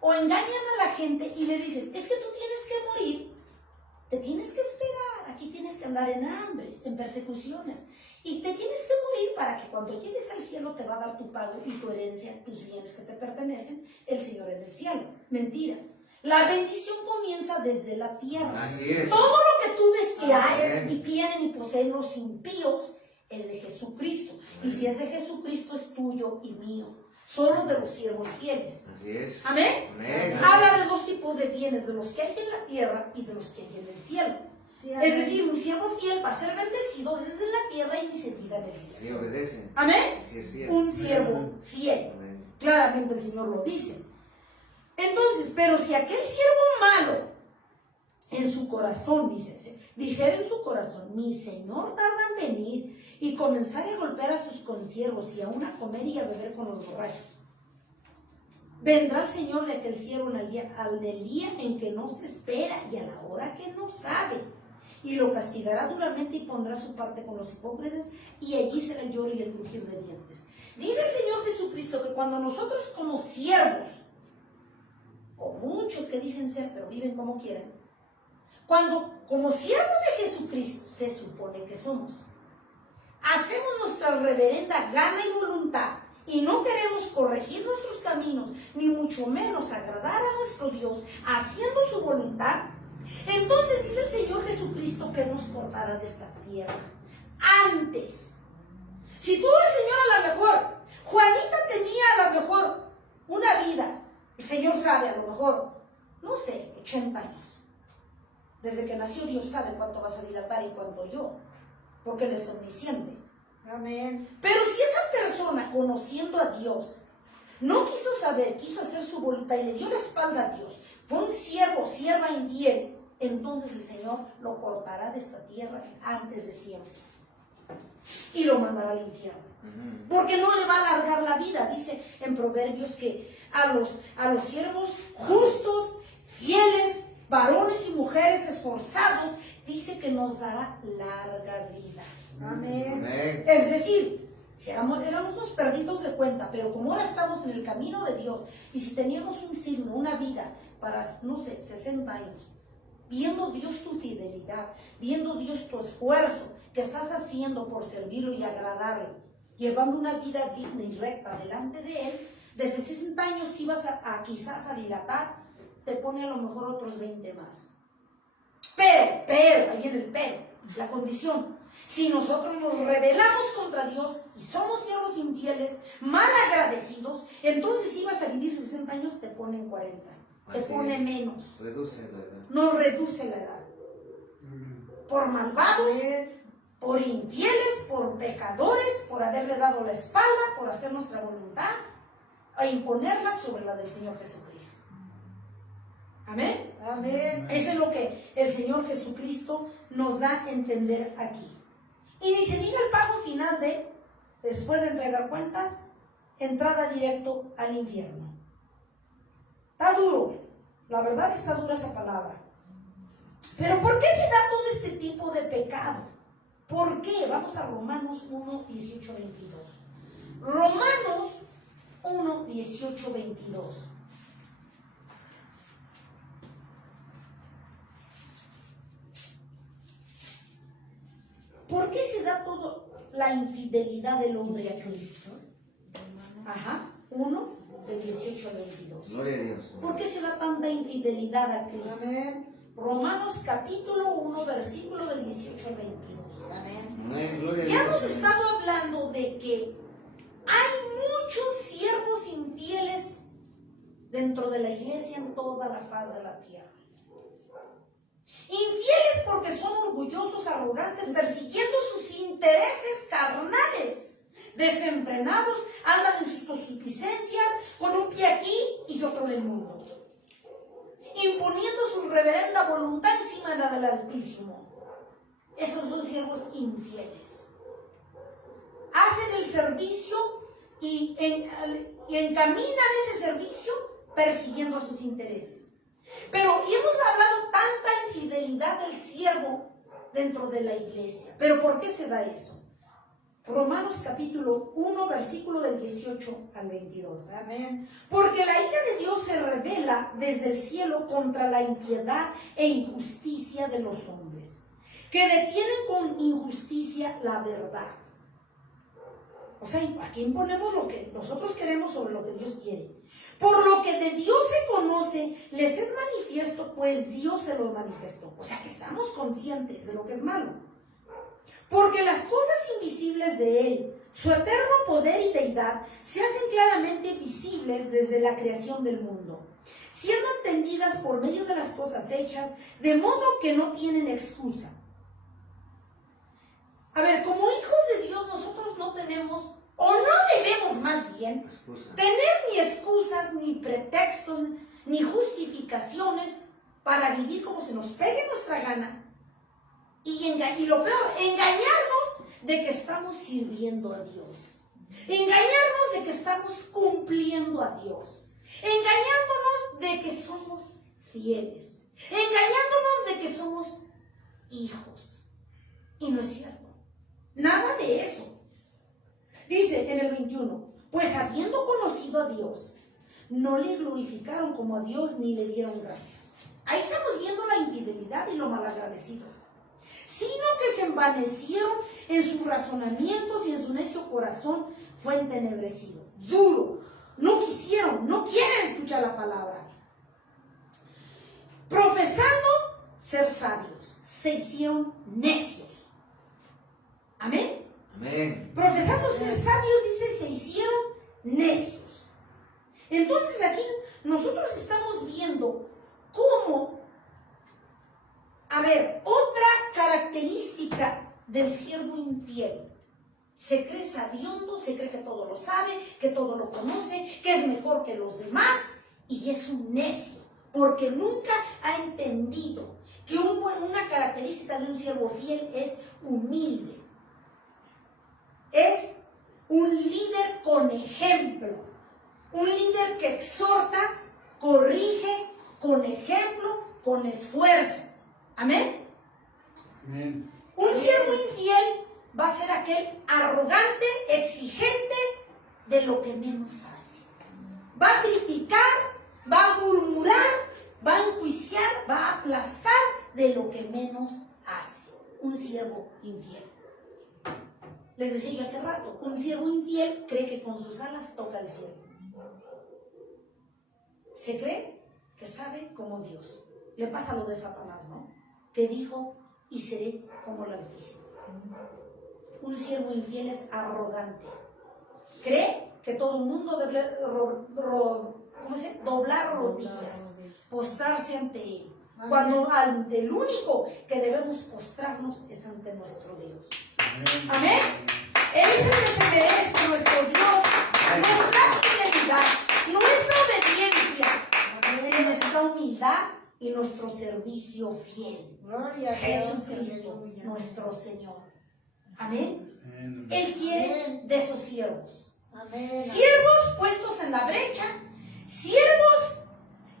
o engañan a la gente y le dicen, es que tú tienes que morir, te tienes que esperar, aquí tienes que andar en hambres, en persecuciones, y te tienes que morir para que cuando llegues al cielo te va a dar tu pago y tu herencia, tus bienes que te pertenecen, el Señor en el cielo. Mentira. La bendición comienza desde la tierra. Así es. Todo lo que tú ves que hay Amén. y tienen y poseen los impíos es de Jesucristo. Y si es de Jesucristo es tuyo y mío. Solo de los siervos fieles. Así es. Amén. Amén. Habla de dos tipos de bienes, de los que hay en la tierra y de los que hay en el cielo. Sí, amén. Es decir, un siervo fiel va a ser bendecido desde la tierra y ni se diga en el cielo. Si obedece. Amén. Si es fiel. Un siervo fiel. Amén. Claramente el Señor lo dice. Entonces, pero si aquel siervo malo en su corazón, dice, dijera en su corazón, mi Señor tarda en venir, y comenzar a golpear a sus consiervos y aún a comer y a beber con los borrachos, vendrá el Señor de aquel siervo al día en que no se espera y a la hora que no sabe, y lo castigará duramente y pondrá su parte con los hipócritas, y allí será el lloro y el crujir de dientes. Dice el Señor Jesucristo que cuando nosotros como siervos, o muchos que dicen ser, pero viven como quieren, cuando como siervos de Jesucristo, se supone que somos, hacemos nuestra reverenda gana y voluntad, y no queremos corregir nuestros caminos, ni mucho menos agradar a nuestro Dios, haciendo su voluntad, entonces dice el Señor Jesucristo que nos cortará de esta tierra. Antes, si tuvo el Señor a lo mejor, Juanita tenía a lo mejor una vida, el Señor sabe a lo mejor, no sé, 80 años. Desde que nació Dios sabe cuánto vas a dilatar y cuánto yo, porque Él es omnisciente. Amén. Pero si esa persona, conociendo a Dios, no quiso saber, quiso hacer su voluntad y le dio la espalda a Dios, fue un siervo, sierva infiel, entonces el Señor lo cortará de esta tierra antes de tiempo y lo mandará al infierno. Porque no le va a alargar la vida. Dice en Proverbios que a los siervos justos, fieles, varones y mujeres esforzados, dice que nos dará larga vida. Amén. Amén. Es decir, si éramos unos perdidos de cuenta, pero como ahora estamos en el camino de Dios, y si teníamos un signo, una vida para, no sé, 60 años, viendo Dios tu fidelidad, viendo Dios tu esfuerzo que estás haciendo por servirlo y agradarlo, llevando una vida digna y recta delante de Él, de 60 años que ibas a quizás a dilatar, te pone a lo mejor otros 20 más. Pero, ahí viene el pero, la condición. Si nosotros nos rebelamos contra Dios y somos siervos infieles, mal agradecidos, entonces si ibas a vivir 60 años, te ponen 40, te Así pone es. menos, Reduce la edad. nos reduce la edad. Por malvados, Amén. por infieles, por pecadores, por haberle dado la espalda, por hacer nuestra voluntad, a imponerla sobre la del Señor Jesucristo. Amén. Amén. Eso es lo que el Señor Jesucristo nos da a entender aquí. Y ni se diga el pago final de, después de entregar cuentas, entrada directo al infierno. Está duro, la verdad está dura esa palabra. Pero ¿por qué se da todo este tipo de pecado? ¿Por qué? Vamos a Romanos 1, 18, 22. Romanos 1, 18, 22. ¿Por qué se da toda la infidelidad del hombre a Cristo? Ajá, 1, de 18 al 22. Gloria a Dios. ¿Por qué se da tanta infidelidad a Cristo? Amén. Romanos capítulo 1, versículo del 18 al 22. Amén. Amén. Gloria a Ya Dios. hemos estado hablando de que hay muchos siervos infieles dentro de la iglesia en toda la faz de la tierra. Infieles porque son orgullosos, arrogantes, persiguiendo sus intereses carnales, desenfrenados, andan en sus concupiscencias con un pie aquí y otro en el mundo, imponiendo su reverenda voluntad encima de la del Altísimo. Esos son siervos infieles. Hacen el servicio y encaminan ese servicio persiguiendo sus intereses. Pero hemos hablado tanta infidelidad del siervo dentro de la iglesia. ¿Pero por qué se da eso? Romanos capítulo 1, versículo del 18 al 22. Amén. Porque la ira de Dios se revela desde el cielo contra la impiedad e injusticia de los hombres, que detienen con injusticia la verdad. O sea, aquí imponemos lo que nosotros queremos sobre lo que Dios quiere. Por lo que de Dios se conoce, les es manifiesto, pues Dios se lo manifestó. O sea, que estamos conscientes de lo que es malo. Porque las cosas invisibles de Él, su eterno poder y deidad, se hacen claramente visibles desde la creación del mundo, siendo entendidas vidas por medio de las cosas hechas, de modo que no tienen excusa. A ver, como hijos de Dios nosotros no tenemos, o no debemos más bien, Excusa. tener ni excusas, ni pretextos, ni justificaciones para vivir como se nos pegue nuestra gana. Y lo peor, engañarnos de que estamos sirviendo a Dios. Engañarnos de que estamos cumpliendo a Dios. Engañándonos de que somos fieles. Engañándonos de que somos hijos. Y no es cierto. Nada de eso. Dice en el 21, pues habiendo conocido a Dios, no le glorificaron como a Dios ni le dieron gracias. Ahí estamos viendo la infidelidad y lo malagradecido. Sino que se envanecieron en sus razonamientos y en su necio corazón fue entenebrecido. Duro. No quisieron, no quieren escuchar la palabra. Profesando ser sabios, se hicieron necios. Amén. Amén. Profesando ser sabios, dice, se hicieron necios. Entonces aquí nosotros estamos viendo cómo, a ver, otra característica del siervo infiel. Se cree sabiondo, se cree que todo lo sabe, que todo lo conoce, que es mejor que los demás, y es un necio, porque nunca ha entendido que una característica de un siervo fiel es humilde. Es un líder con ejemplo, un líder que exhorta, corrige con ejemplo, con esfuerzo. Amén. Amén. Un siervo infiel va a ser aquel arrogante, exigente de lo que menos hace. Va a criticar, va a murmurar, va a enjuiciar, va a aplastar de lo que menos hace. Un siervo infiel. Les decía yo hace rato, un siervo infiel cree que con sus alas toca el cielo. Se cree que sabe como Dios. Le pasa lo de Satanás, ¿no? Que dijo, y seré como el Altísimo. Un siervo infiel es arrogante. Cree que todo el mundo debe doblar rodillas, postrarse ante él. Cuando ante el único que debemos postrarnos es ante nuestro Dios. Amén. Él es el que se merece, nuestro Dios, nuestra fidelidad, nuestra obediencia, nuestra humildad y nuestro servicio fiel. Gloria a Dios. Jesucristo, Aleluya. nuestro Señor. Amén. Amén. Él quiere de esos siervos. Amén. Siervos puestos en la brecha, siervos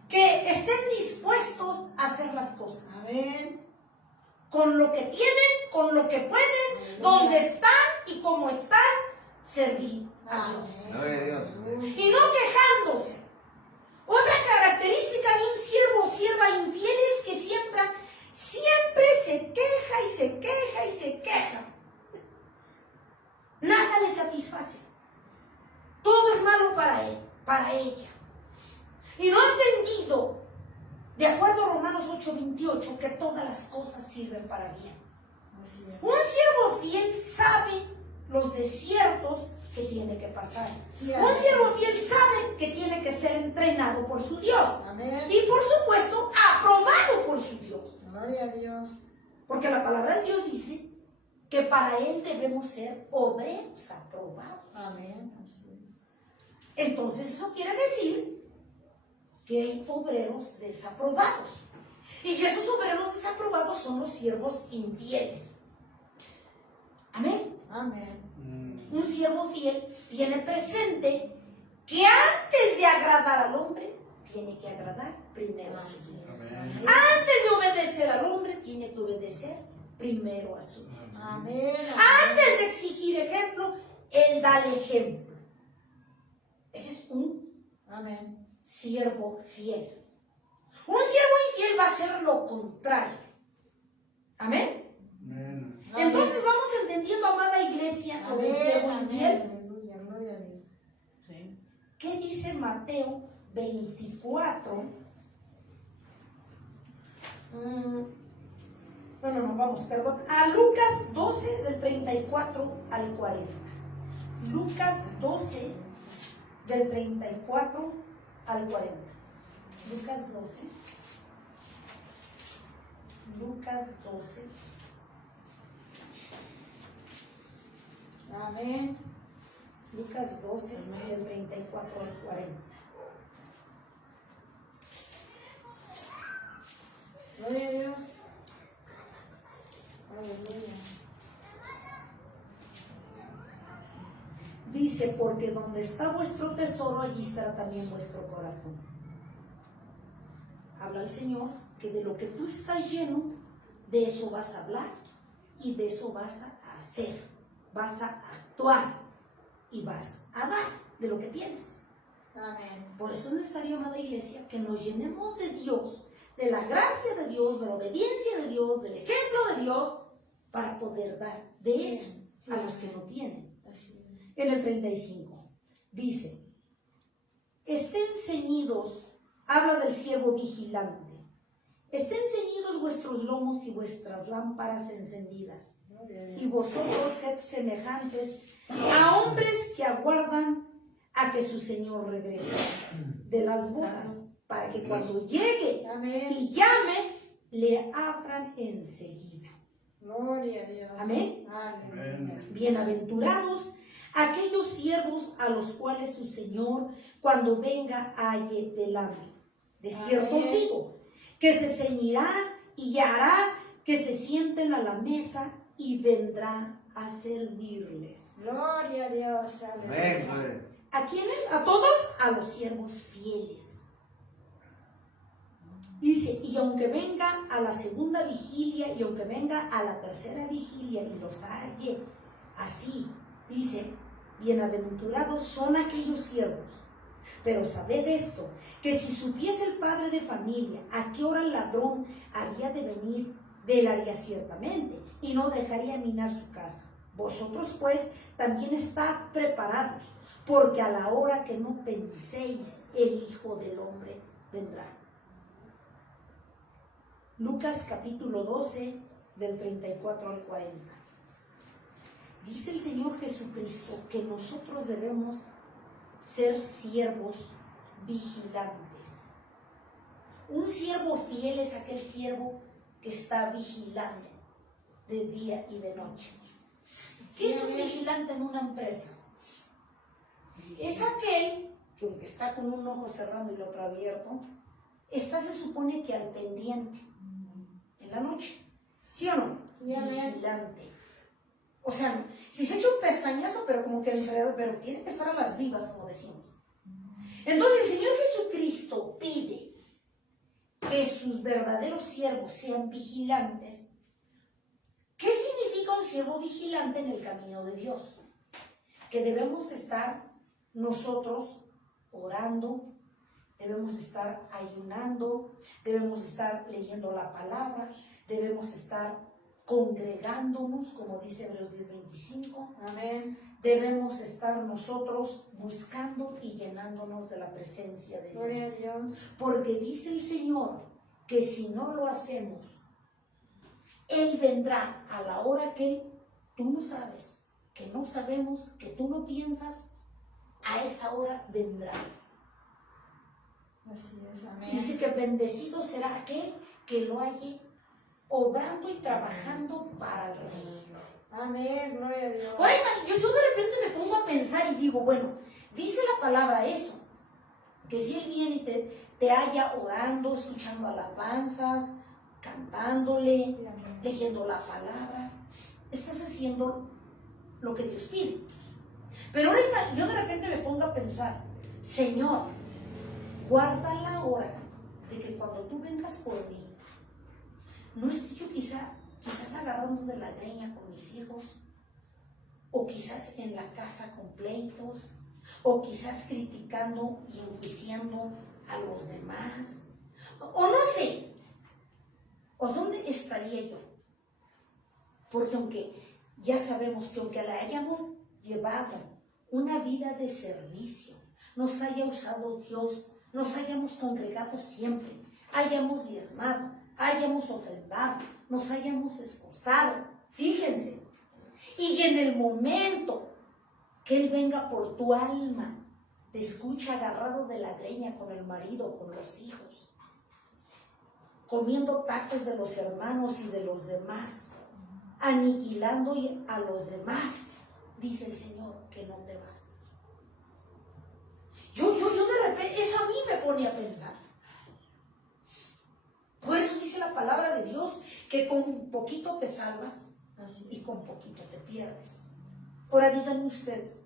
que estén dispuestos a hacer las cosas. Amén. Con lo que tienen, con lo que pueden, donde están y como están, servir a Dios. Gloria a Dios. Y no quejándose. Otra característica de un siervo o sierva infiel es que siempre se queja y se queja y se queja. Nada le satisface. Todo es malo para él, para ella. Y no ha entendido, de acuerdo a Romanos 8:28, que todas las cosas sirven para bien. Así es. Un siervo fiel sabe los desiertos que tiene que pasar. Sí, Un amén. siervo fiel sabe que tiene que ser entrenado por su Dios. Amén. Y por supuesto, aprobado por su Dios. Gloria a Dios. Porque la palabra de Dios dice que para Él debemos ser obreros aprobados. Amén. Así es. Entonces eso quiere decir que hay obreros desaprobados. Y que esos obreros desaprobados son los siervos infieles. Amén. Amén. Un siervo fiel tiene presente que antes de agradar al hombre, tiene que agradar primero a su Así Dios. es. Amén. Antes de obedecer al hombre, tiene que obedecer primero a su Dios. Amén. Antes de exigir ejemplo, Él da el ejemplo. Ese es un Amén. siervo fiel. Un siervo infiel va a hacer lo contrario. Amén. Amén. Entonces vamos entendiendo, amada iglesia, lo del siervo Amén. infiel. Aleluya. Gloria a Dios. ¿Qué dice Mateo 24? Perdón. A Lucas 12, del 34 al 40. Lucas 12, del 34 al 40. Lucas 12. Lucas 12. Amén. Lucas 12, del 34 al 40. Gloria a Dios. Aleluya. Dice, porque donde está vuestro tesoro, allí estará también vuestro corazón. Habla el Señor que de lo que tú estás lleno, de eso vas a hablar y de eso vas a hacer, vas a actuar y vas a dar de lo que tienes. Amén. Por eso es necesario, amada iglesia, que nos llenemos de Dios, de la gracia de Dios, de la obediencia de Dios, del ejemplo de Dios, para poder dar de eso Sí, a los que amén. no tienen. Así es. En el 35 dice, estén ceñidos, habla del siervo vigilante, estén ceñidos vuestros lomos y vuestras lámparas encendidas, Gloria a Dios. y vosotros sed semejantes a hombres que aguardan a que su Señor regrese de las bodas, para que cuando llegue Amén. y llame, le abran enseguida. Gloria a Dios. Amén. Aleluya. Bienaventurados aquellos siervos a los cuales su Señor, cuando venga, halle velando. De cierto os Amén. digo, que se ceñirá y hará que se sienten a la mesa y vendrá a servirles. Gloria a Dios. Amén. Aleluya. Gloria. ¿A quiénes? A todos, a los siervos fieles. Dice, y aunque venga a la segunda vigilia y aunque venga a la tercera vigilia y los halle así, dice, bienaventurados son aquellos siervos. Pero sabed esto, que si supiese el padre de familia a qué hora el ladrón había de venir, velaría ciertamente y no dejaría minar su casa. Vosotros pues también estad preparados, porque a la hora que no penséis, el Hijo del Hombre vendrá. Lucas capítulo 12, del 34 al 40. Dice el Señor Jesucristo que nosotros debemos ser siervos vigilantes. Un siervo fiel es aquel siervo que está vigilando de día y de noche. ¿Qué es un vigilante en una empresa? Es aquel que aunque está con un ojo cerrando y el otro abierto, está, se supone que al pendiente en la noche. ¿Sí o no? Sí, amén. Vigilante. O sea, si se echa un pestañazo, pero como que enredado, pero tiene que estar a las vivas, como decimos. Entonces el Señor Jesucristo pide que sus verdaderos siervos sean vigilantes. ¿Qué significa un siervo vigilante en el camino de Dios? Que debemos estar nosotros orando, debemos estar ayunando, debemos estar leyendo la palabra, debemos estar congregándonos, como dice Hebreos 10:25. Amén. Debemos estar nosotros buscando y llenándonos de la presencia de Gloria a Dios. Dios. Porque dice el Señor que si no lo hacemos, Él vendrá a la hora que tú no sabes, que no sabemos, que tú no piensas, a esa hora vendrá. Así es. Amén. Dice que bendecido será aquel que lo halle obrando y trabajando para el Rey. Amén. Gloria a Dios. Ahora, yo de repente me pongo a pensar y digo, bueno, dice la palabra eso, que si Él viene y te halla orando, escuchando alabanzas, cantándole, Sí, amén. leyendo la palabra, estás haciendo lo que Dios pide. Pero ahora yo de repente me pongo a pensar, Señor, guarda la hora de que cuando tú vengas por mí, no esté yo quizás agarrando de la greña con mis hijos, o quizás en la casa con pleitos, o quizás criticando y enjuiciando a los demás, o no sé, o dónde estaría yo. Porque aunque ya sabemos que aunque la hayamos llevado una vida de servicio, nos haya usado Dios, nos hayamos congregado siempre, hayamos diezmado, hayamos ofrendado, nos hayamos esforzado, fíjense, y en el momento que Él venga por tu alma te escucha agarrado de la greña con el marido, con los hijos, comiendo tacos de los hermanos y de los demás, aniquilando a los demás, dice el Señor que no te vas. Yo de repente, eso a mí me pone a pensar. Por eso dice la palabra de Dios que con poquito te salvas y con poquito te pierdes. Ahora díganme ustedes,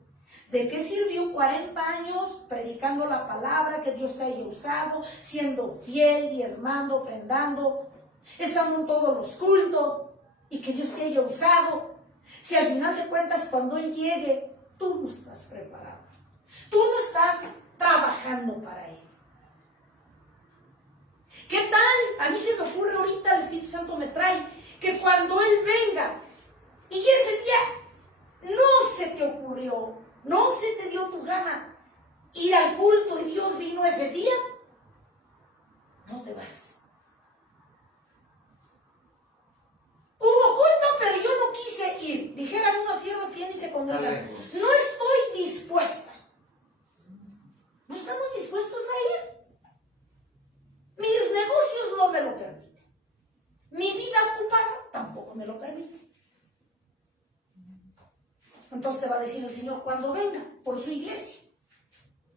¿de qué sirvió 40 años predicando la palabra, que Dios te haya usado, siendo fiel, diezmando, ofrendando, estando en todos los cultos y que Dios te haya usado? Si al final de cuentas cuando Él llegue, tú no estás preparado, tú no estás trabajando para Él. ¿Qué tal? A mí se me ocurre ahorita, el Espíritu Santo me trae, que cuando Él venga y ese día no se te ocurrió, no se te dio tu gana ir al culto y Dios vino ese día, no te vas. Hubo culto, pero yo no quise ir. Dijeran unas siervas que ya ni se congregan. No estoy dispuesta. No estamos dispuestos a ir. Mis negocios no me lo permiten. Mi vida ocupada tampoco me lo permite. Entonces te va a decir el Señor cuando venga por su iglesia.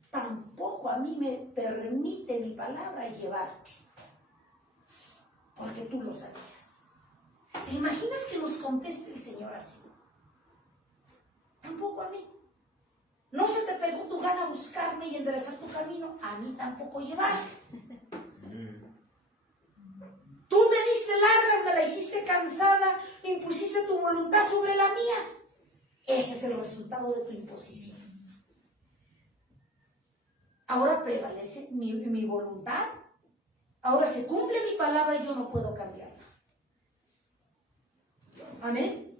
Tampoco a mí me permite mi palabra llevarte. Porque tú lo sabías. ¿Te imaginas que nos conteste el Señor así? Tampoco a mí. ¿No se te pegó tu gana buscarme y enderezar tu camino? A mí tampoco llevarte. Tú me diste largas, me la hiciste cansada, impusiste tu voluntad sobre la mía. Ese es el resultado de tu imposición. Ahora prevalece mi voluntad. Ahora se cumple mi palabra y yo no puedo cambiarla. Amén.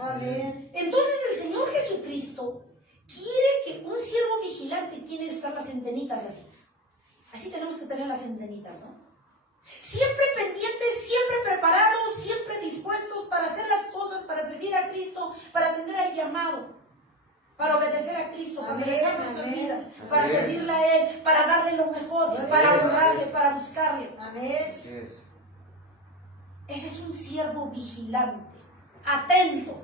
Amén. Entonces el Señor Jesucristo quiere que un siervo vigilante tiene que estar las antenitas así. Así tenemos que tener las antenitas, ¿no? Siempre pendientes, siempre preparados, siempre dispuestos para hacer las cosas, para servir a Cristo, para atender al llamado, para obedecer a Cristo, para obedecer nuestras vidas, para servirle a Él, para darle lo mejor, para honrarle, para buscarle. Amén. Ese es un siervo vigilante, atento.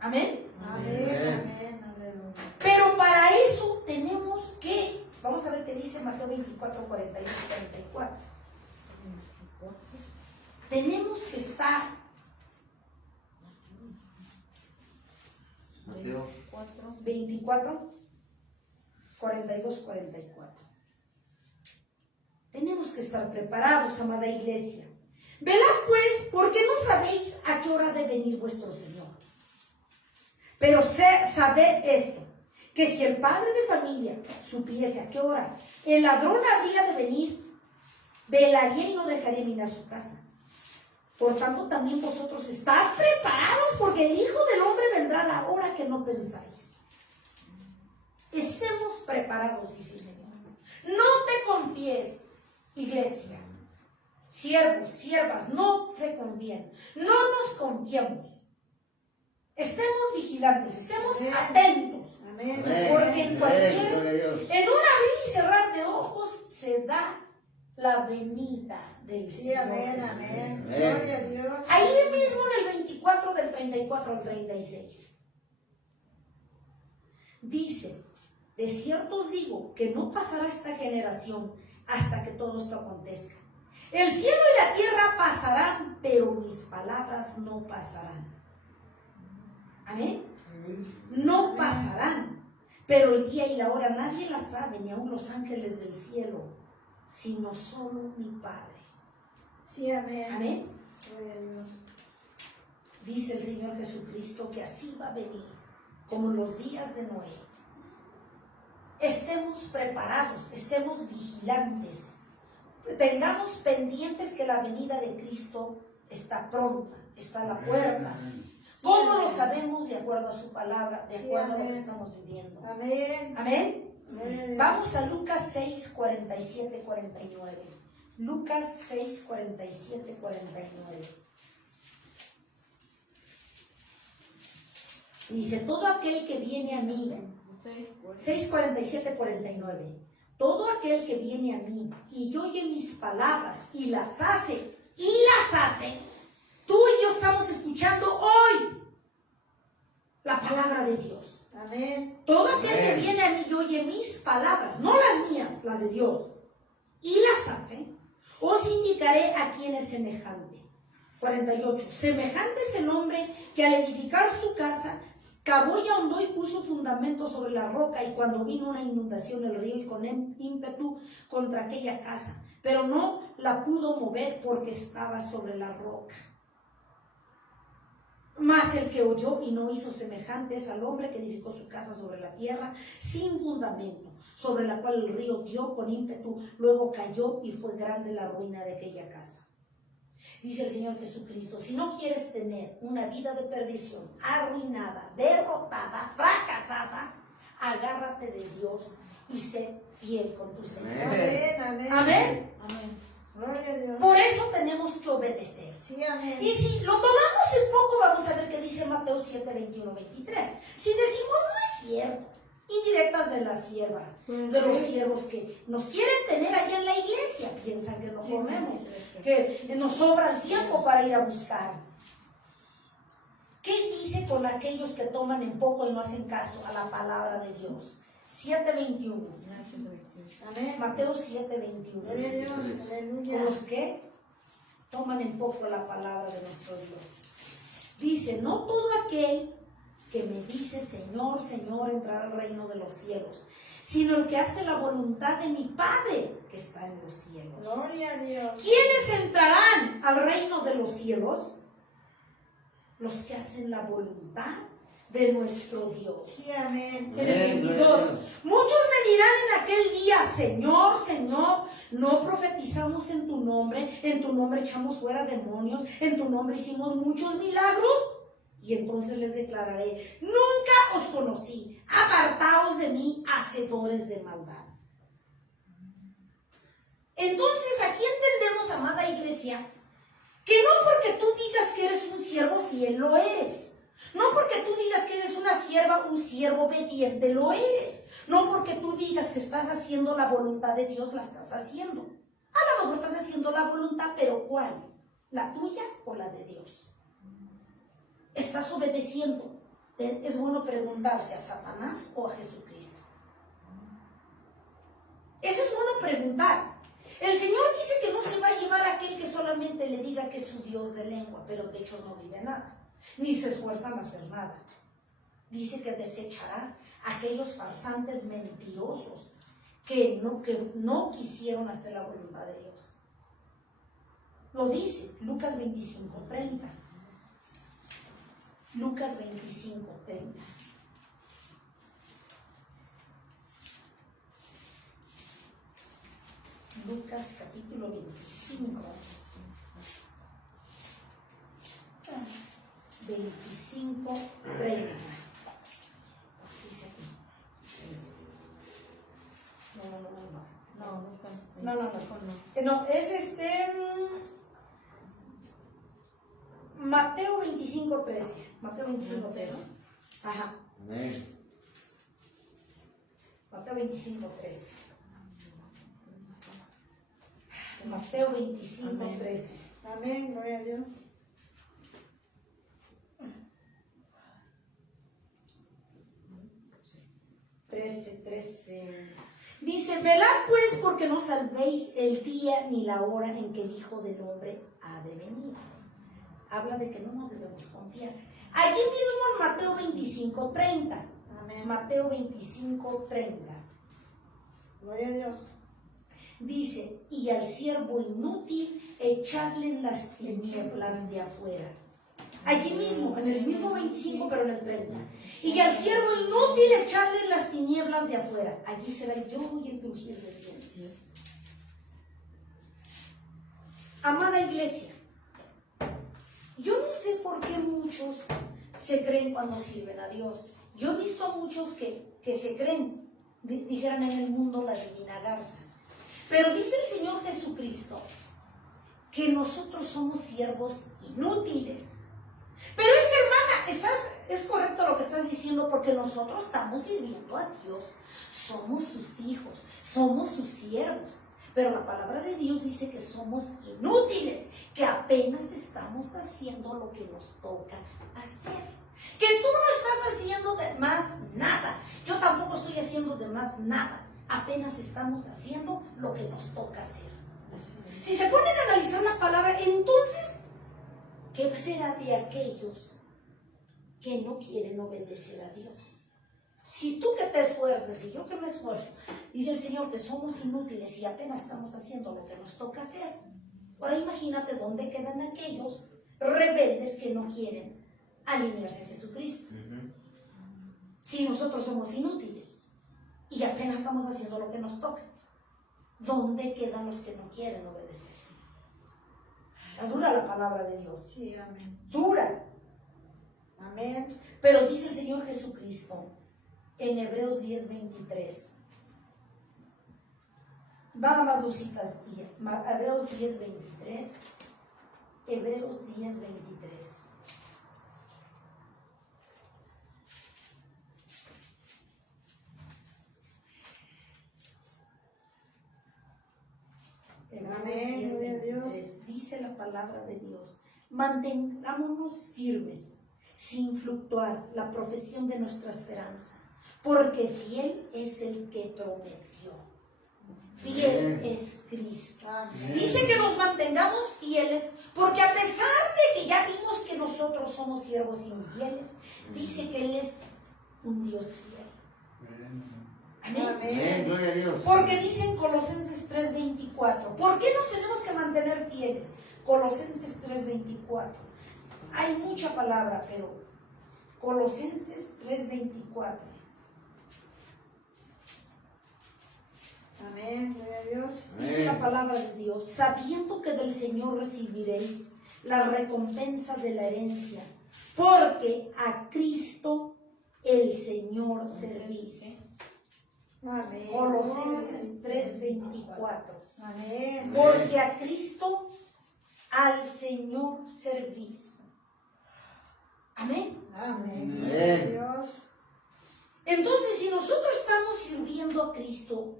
Amén. Amén. Amén. Aleluya. Pero para eso tenemos que, vamos a ver qué dice Mateo 24, 41 y 44. Tenemos que estar Mateo 24, 42, 44. Tenemos que estar preparados, amada iglesia. Velad pues, porque no sabéis a qué hora ha de venir vuestro Señor. Pero sabed esto, que si el padre de familia supiese a qué hora el ladrón habría de venir, velaría y no dejaría minar su casa. Por tanto, también vosotros estad preparados, porque el Hijo del Hombre vendrá a la hora que no pensáis. Estemos preparados, dice el Señor. No te confíes, iglesia. Siervos, siervas, no se confíen. No nos confiemos. Estemos vigilantes, estemos atentos. Amén. Porque en cualquier, Gloria a Dios. en un abrir y cerrar de ojos se da la venida del Sí, Señor. amén. Jesús. Amén. Amén. Gloria a Dios. Ahí mismo en el 24 del 34 al 36. Dice, de cierto os digo que no pasará esta generación hasta que todo esto acontezca. El cielo y la tierra pasarán, pero mis palabras no pasarán. Amén. No pasarán, pero el día y la hora nadie la sabe, ni aun los ángeles del cielo, sino solo mi Padre. Sí, amén. Amén. Gloria a Dios. Dice el Señor Jesucristo que así va a venir, como en los días de Noé. Estemos preparados, estemos vigilantes, tengamos pendientes que la venida de Cristo está pronta, está a la puerta. ¿Cómo lo sabemos? De acuerdo a su palabra, de acuerdo a lo que estamos viviendo. Amén. Amén. Gloria a Dios. Vamos a Lucas 6, 47, 49. Lucas 6, 47, 49. Dice, todo aquel que viene a mí 6:47, 49. Todo aquel que viene a mí y oye mis palabras y las hace, tú y yo estamos escuchando hoy la palabra de Dios. Amén. Todo aquel que viene a mí y oye mis palabras, no las mías, las de Dios, y las hace, os indicaré a quién es semejante. 48. Semejante es el hombre que al edificar su casa cavó y ahondó y puso fundamento sobre la roca, y cuando vino una inundación el río y con ímpetu contra aquella casa, pero no la pudo mover porque estaba sobre la roca. Mas el que oyó y no hizo semejante es al hombre que edificó su casa sobre la tierra sin fundamento, sobre la cual el río dio con ímpetu, luego cayó y fue grande la ruina de aquella casa. Dice el Señor Jesucristo, si no quieres tener una vida de perdición, arruinada, derrotada, fracasada, agárrate de Dios y sé fiel con tu Señor. Amén. Amén. Amén. Amén. Gloria a Dios. Por eso tenemos que obedecer. Sí, amén. Y si lo tomamos en poco, vamos a ver qué dice Mateo 7, 21, 23. Si decimos, no es cierto, indirectas de la sierva, de los siervos que nos quieren tener allá en la iglesia, piensan que no comemos, que nos sobra el tiempo para ir a buscar. ¿Qué dice con aquellos que toman en poco y no hacen caso a la palabra de Dios? 7:21. Amén. Mateo 7:21. Gloria a Dios. Con Aleluya. los que toman en poco la palabra de nuestro Dios. Dice, no todo aquel que me dice Señor, Señor, entrará al reino de los cielos, sino el que hace la voluntad de mi Padre que está en los cielos. Gloria a Dios. ¿Quiénes entrarán al reino de los cielos? Los que hacen la voluntad de nuestro Dios. Sí, amén. En el 22, muchos me dirán en aquel día, Señor, Señor, no profetizamos en tu nombre echamos fuera demonios, en tu nombre hicimos muchos milagros. Y entonces les declararé, nunca os conocí, apartaos de mí, hacedores de maldad. Entonces aquí entendemos, amada iglesia, que no porque tú digas que eres un siervo fiel, lo eres. No porque tú digas que eres una sierva, un siervo obediente, lo eres. No porque tú digas que estás haciendo la voluntad de Dios, la estás haciendo. A lo mejor estás haciendo la voluntad, pero ¿cuál? ¿La tuya o la de Dios? ¿Estás obedeciendo? Es bueno preguntarse a Satanás o a Jesucristo. Eso es bueno preguntar. El Señor dice que no se va a llevar a aquel que solamente le diga que es su Dios de lengua, pero de hecho no vive nada, ni se esfuerzan a hacer nada. Dice que desechará a aquellos farsantes mentirosos que no quisieron hacer la voluntad de Dios. Lo dice Lucas 25:30. Lucas 25:30. Lucas capítulo 25. 25:30. Dice aquí. No, es Mateo 25:13. Mateo 25:13. Ajá. Amén. Mateo 25:13. Mateo 25:13. Amén. Gloria a Dios. 13. Dice, velad pues porque no sabéis el día ni la hora en que el Hijo del Hombre ha de venir. Habla de que no nos debemos confiar. Allí mismo en Mateo 25:30. Amén. Mateo 25:30. Gloria a Dios. Dice, y al siervo inútil echadle en las tinieblas de afuera. Allí mismo, en el mismo 25, pero en el 30. Y al siervo inútil echadle en las tinieblas de afuera. Allí será el lloro y el crujir de dientes. Amada iglesia, yo no sé por qué muchos se creen cuando sirven a Dios. Yo he visto a muchos que se creen, dijeran en el mundo la divina garza. Pero dice el Señor Jesucristo que nosotros somos siervos inútiles. Pero es que, hermana, es correcto lo que estás diciendo, porque nosotros estamos sirviendo a Dios. Somos sus hijos, somos sus siervos. Pero la palabra de Dios dice que somos inútiles, que apenas estamos haciendo lo que nos toca hacer. Que tú no estás haciendo de más nada. Yo tampoco estoy haciendo de más nada. Apenas estamos haciendo lo que nos toca hacer. Si se ponen a analizar la palabra, entonces, ¿qué será de aquellos que no quieren obedecer a Dios? Si tú que te esfuerzas y yo que me esfuerzo, dice el Señor que somos inútiles y apenas estamos haciendo lo que nos toca hacer. Ahora imagínate dónde quedan aquellos rebeldes que no quieren alinearse a Jesucristo. Si nosotros somos inútiles y apenas estamos haciendo lo que nos toca, ¿dónde quedan los que no quieren obedecer? Está dura la palabra de Dios. Sí, amén. Dura. Amén. Pero dice el Señor Jesucristo en Hebreos 10:23. Nada más dos citas. Hebreos 10:23. Hebreos 10:23. Amén, gloria a Dios. Dice la palabra de Dios: mantengámonos firmes, sin fluctuar, la profesión de nuestra esperanza, porque fiel es el que prometió. Fiel es Cristo. Amén. Dice que nos mantengamos fieles, porque a pesar de que ya vimos que nosotros somos siervos infieles, dice que Él es un Dios fiel. Amén. Amén, gloria a Dios. Porque dice en Colosenses 3:24, ¿por qué nos tenemos que mantener fieles? Colosenses 3:24. Hay mucha palabra, pero Colosenses 3:24. Amén, gloria a Dios. Dice la palabra de Dios: sabiendo que del Señor recibiréis la recompensa de la herencia, porque a Cristo el Señor servís. Amén. Colosenses 3:24. Amén. Porque a Cristo, al Señor servís. Amén. Amén. Amén. Gloria a Dios. Entonces, si nosotros estamos sirviendo a Cristo,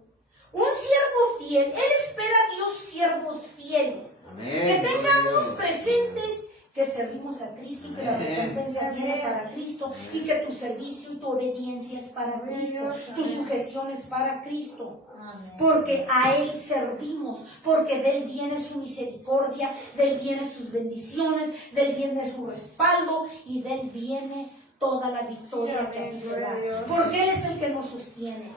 un siervo fiel, Él espera a Dios siervos fieles. Amén. Que tengamos Gloria a Dios. presentes que servimos a Cristo y que la Amén. recompensa viene Amén. para Cristo y que tu servicio y tu obediencia es para Amén, Cristo, Dios. tu Amén. sujeción es para Cristo. Amén. Porque a Él servimos, porque de Él viene su misericordia, de Él viene sus bendiciones, de Él viene su respaldo y de Él viene toda la victoria Sí, que a amén, ti te gloria da. a Dios. Porque Él es el que nos sostiene.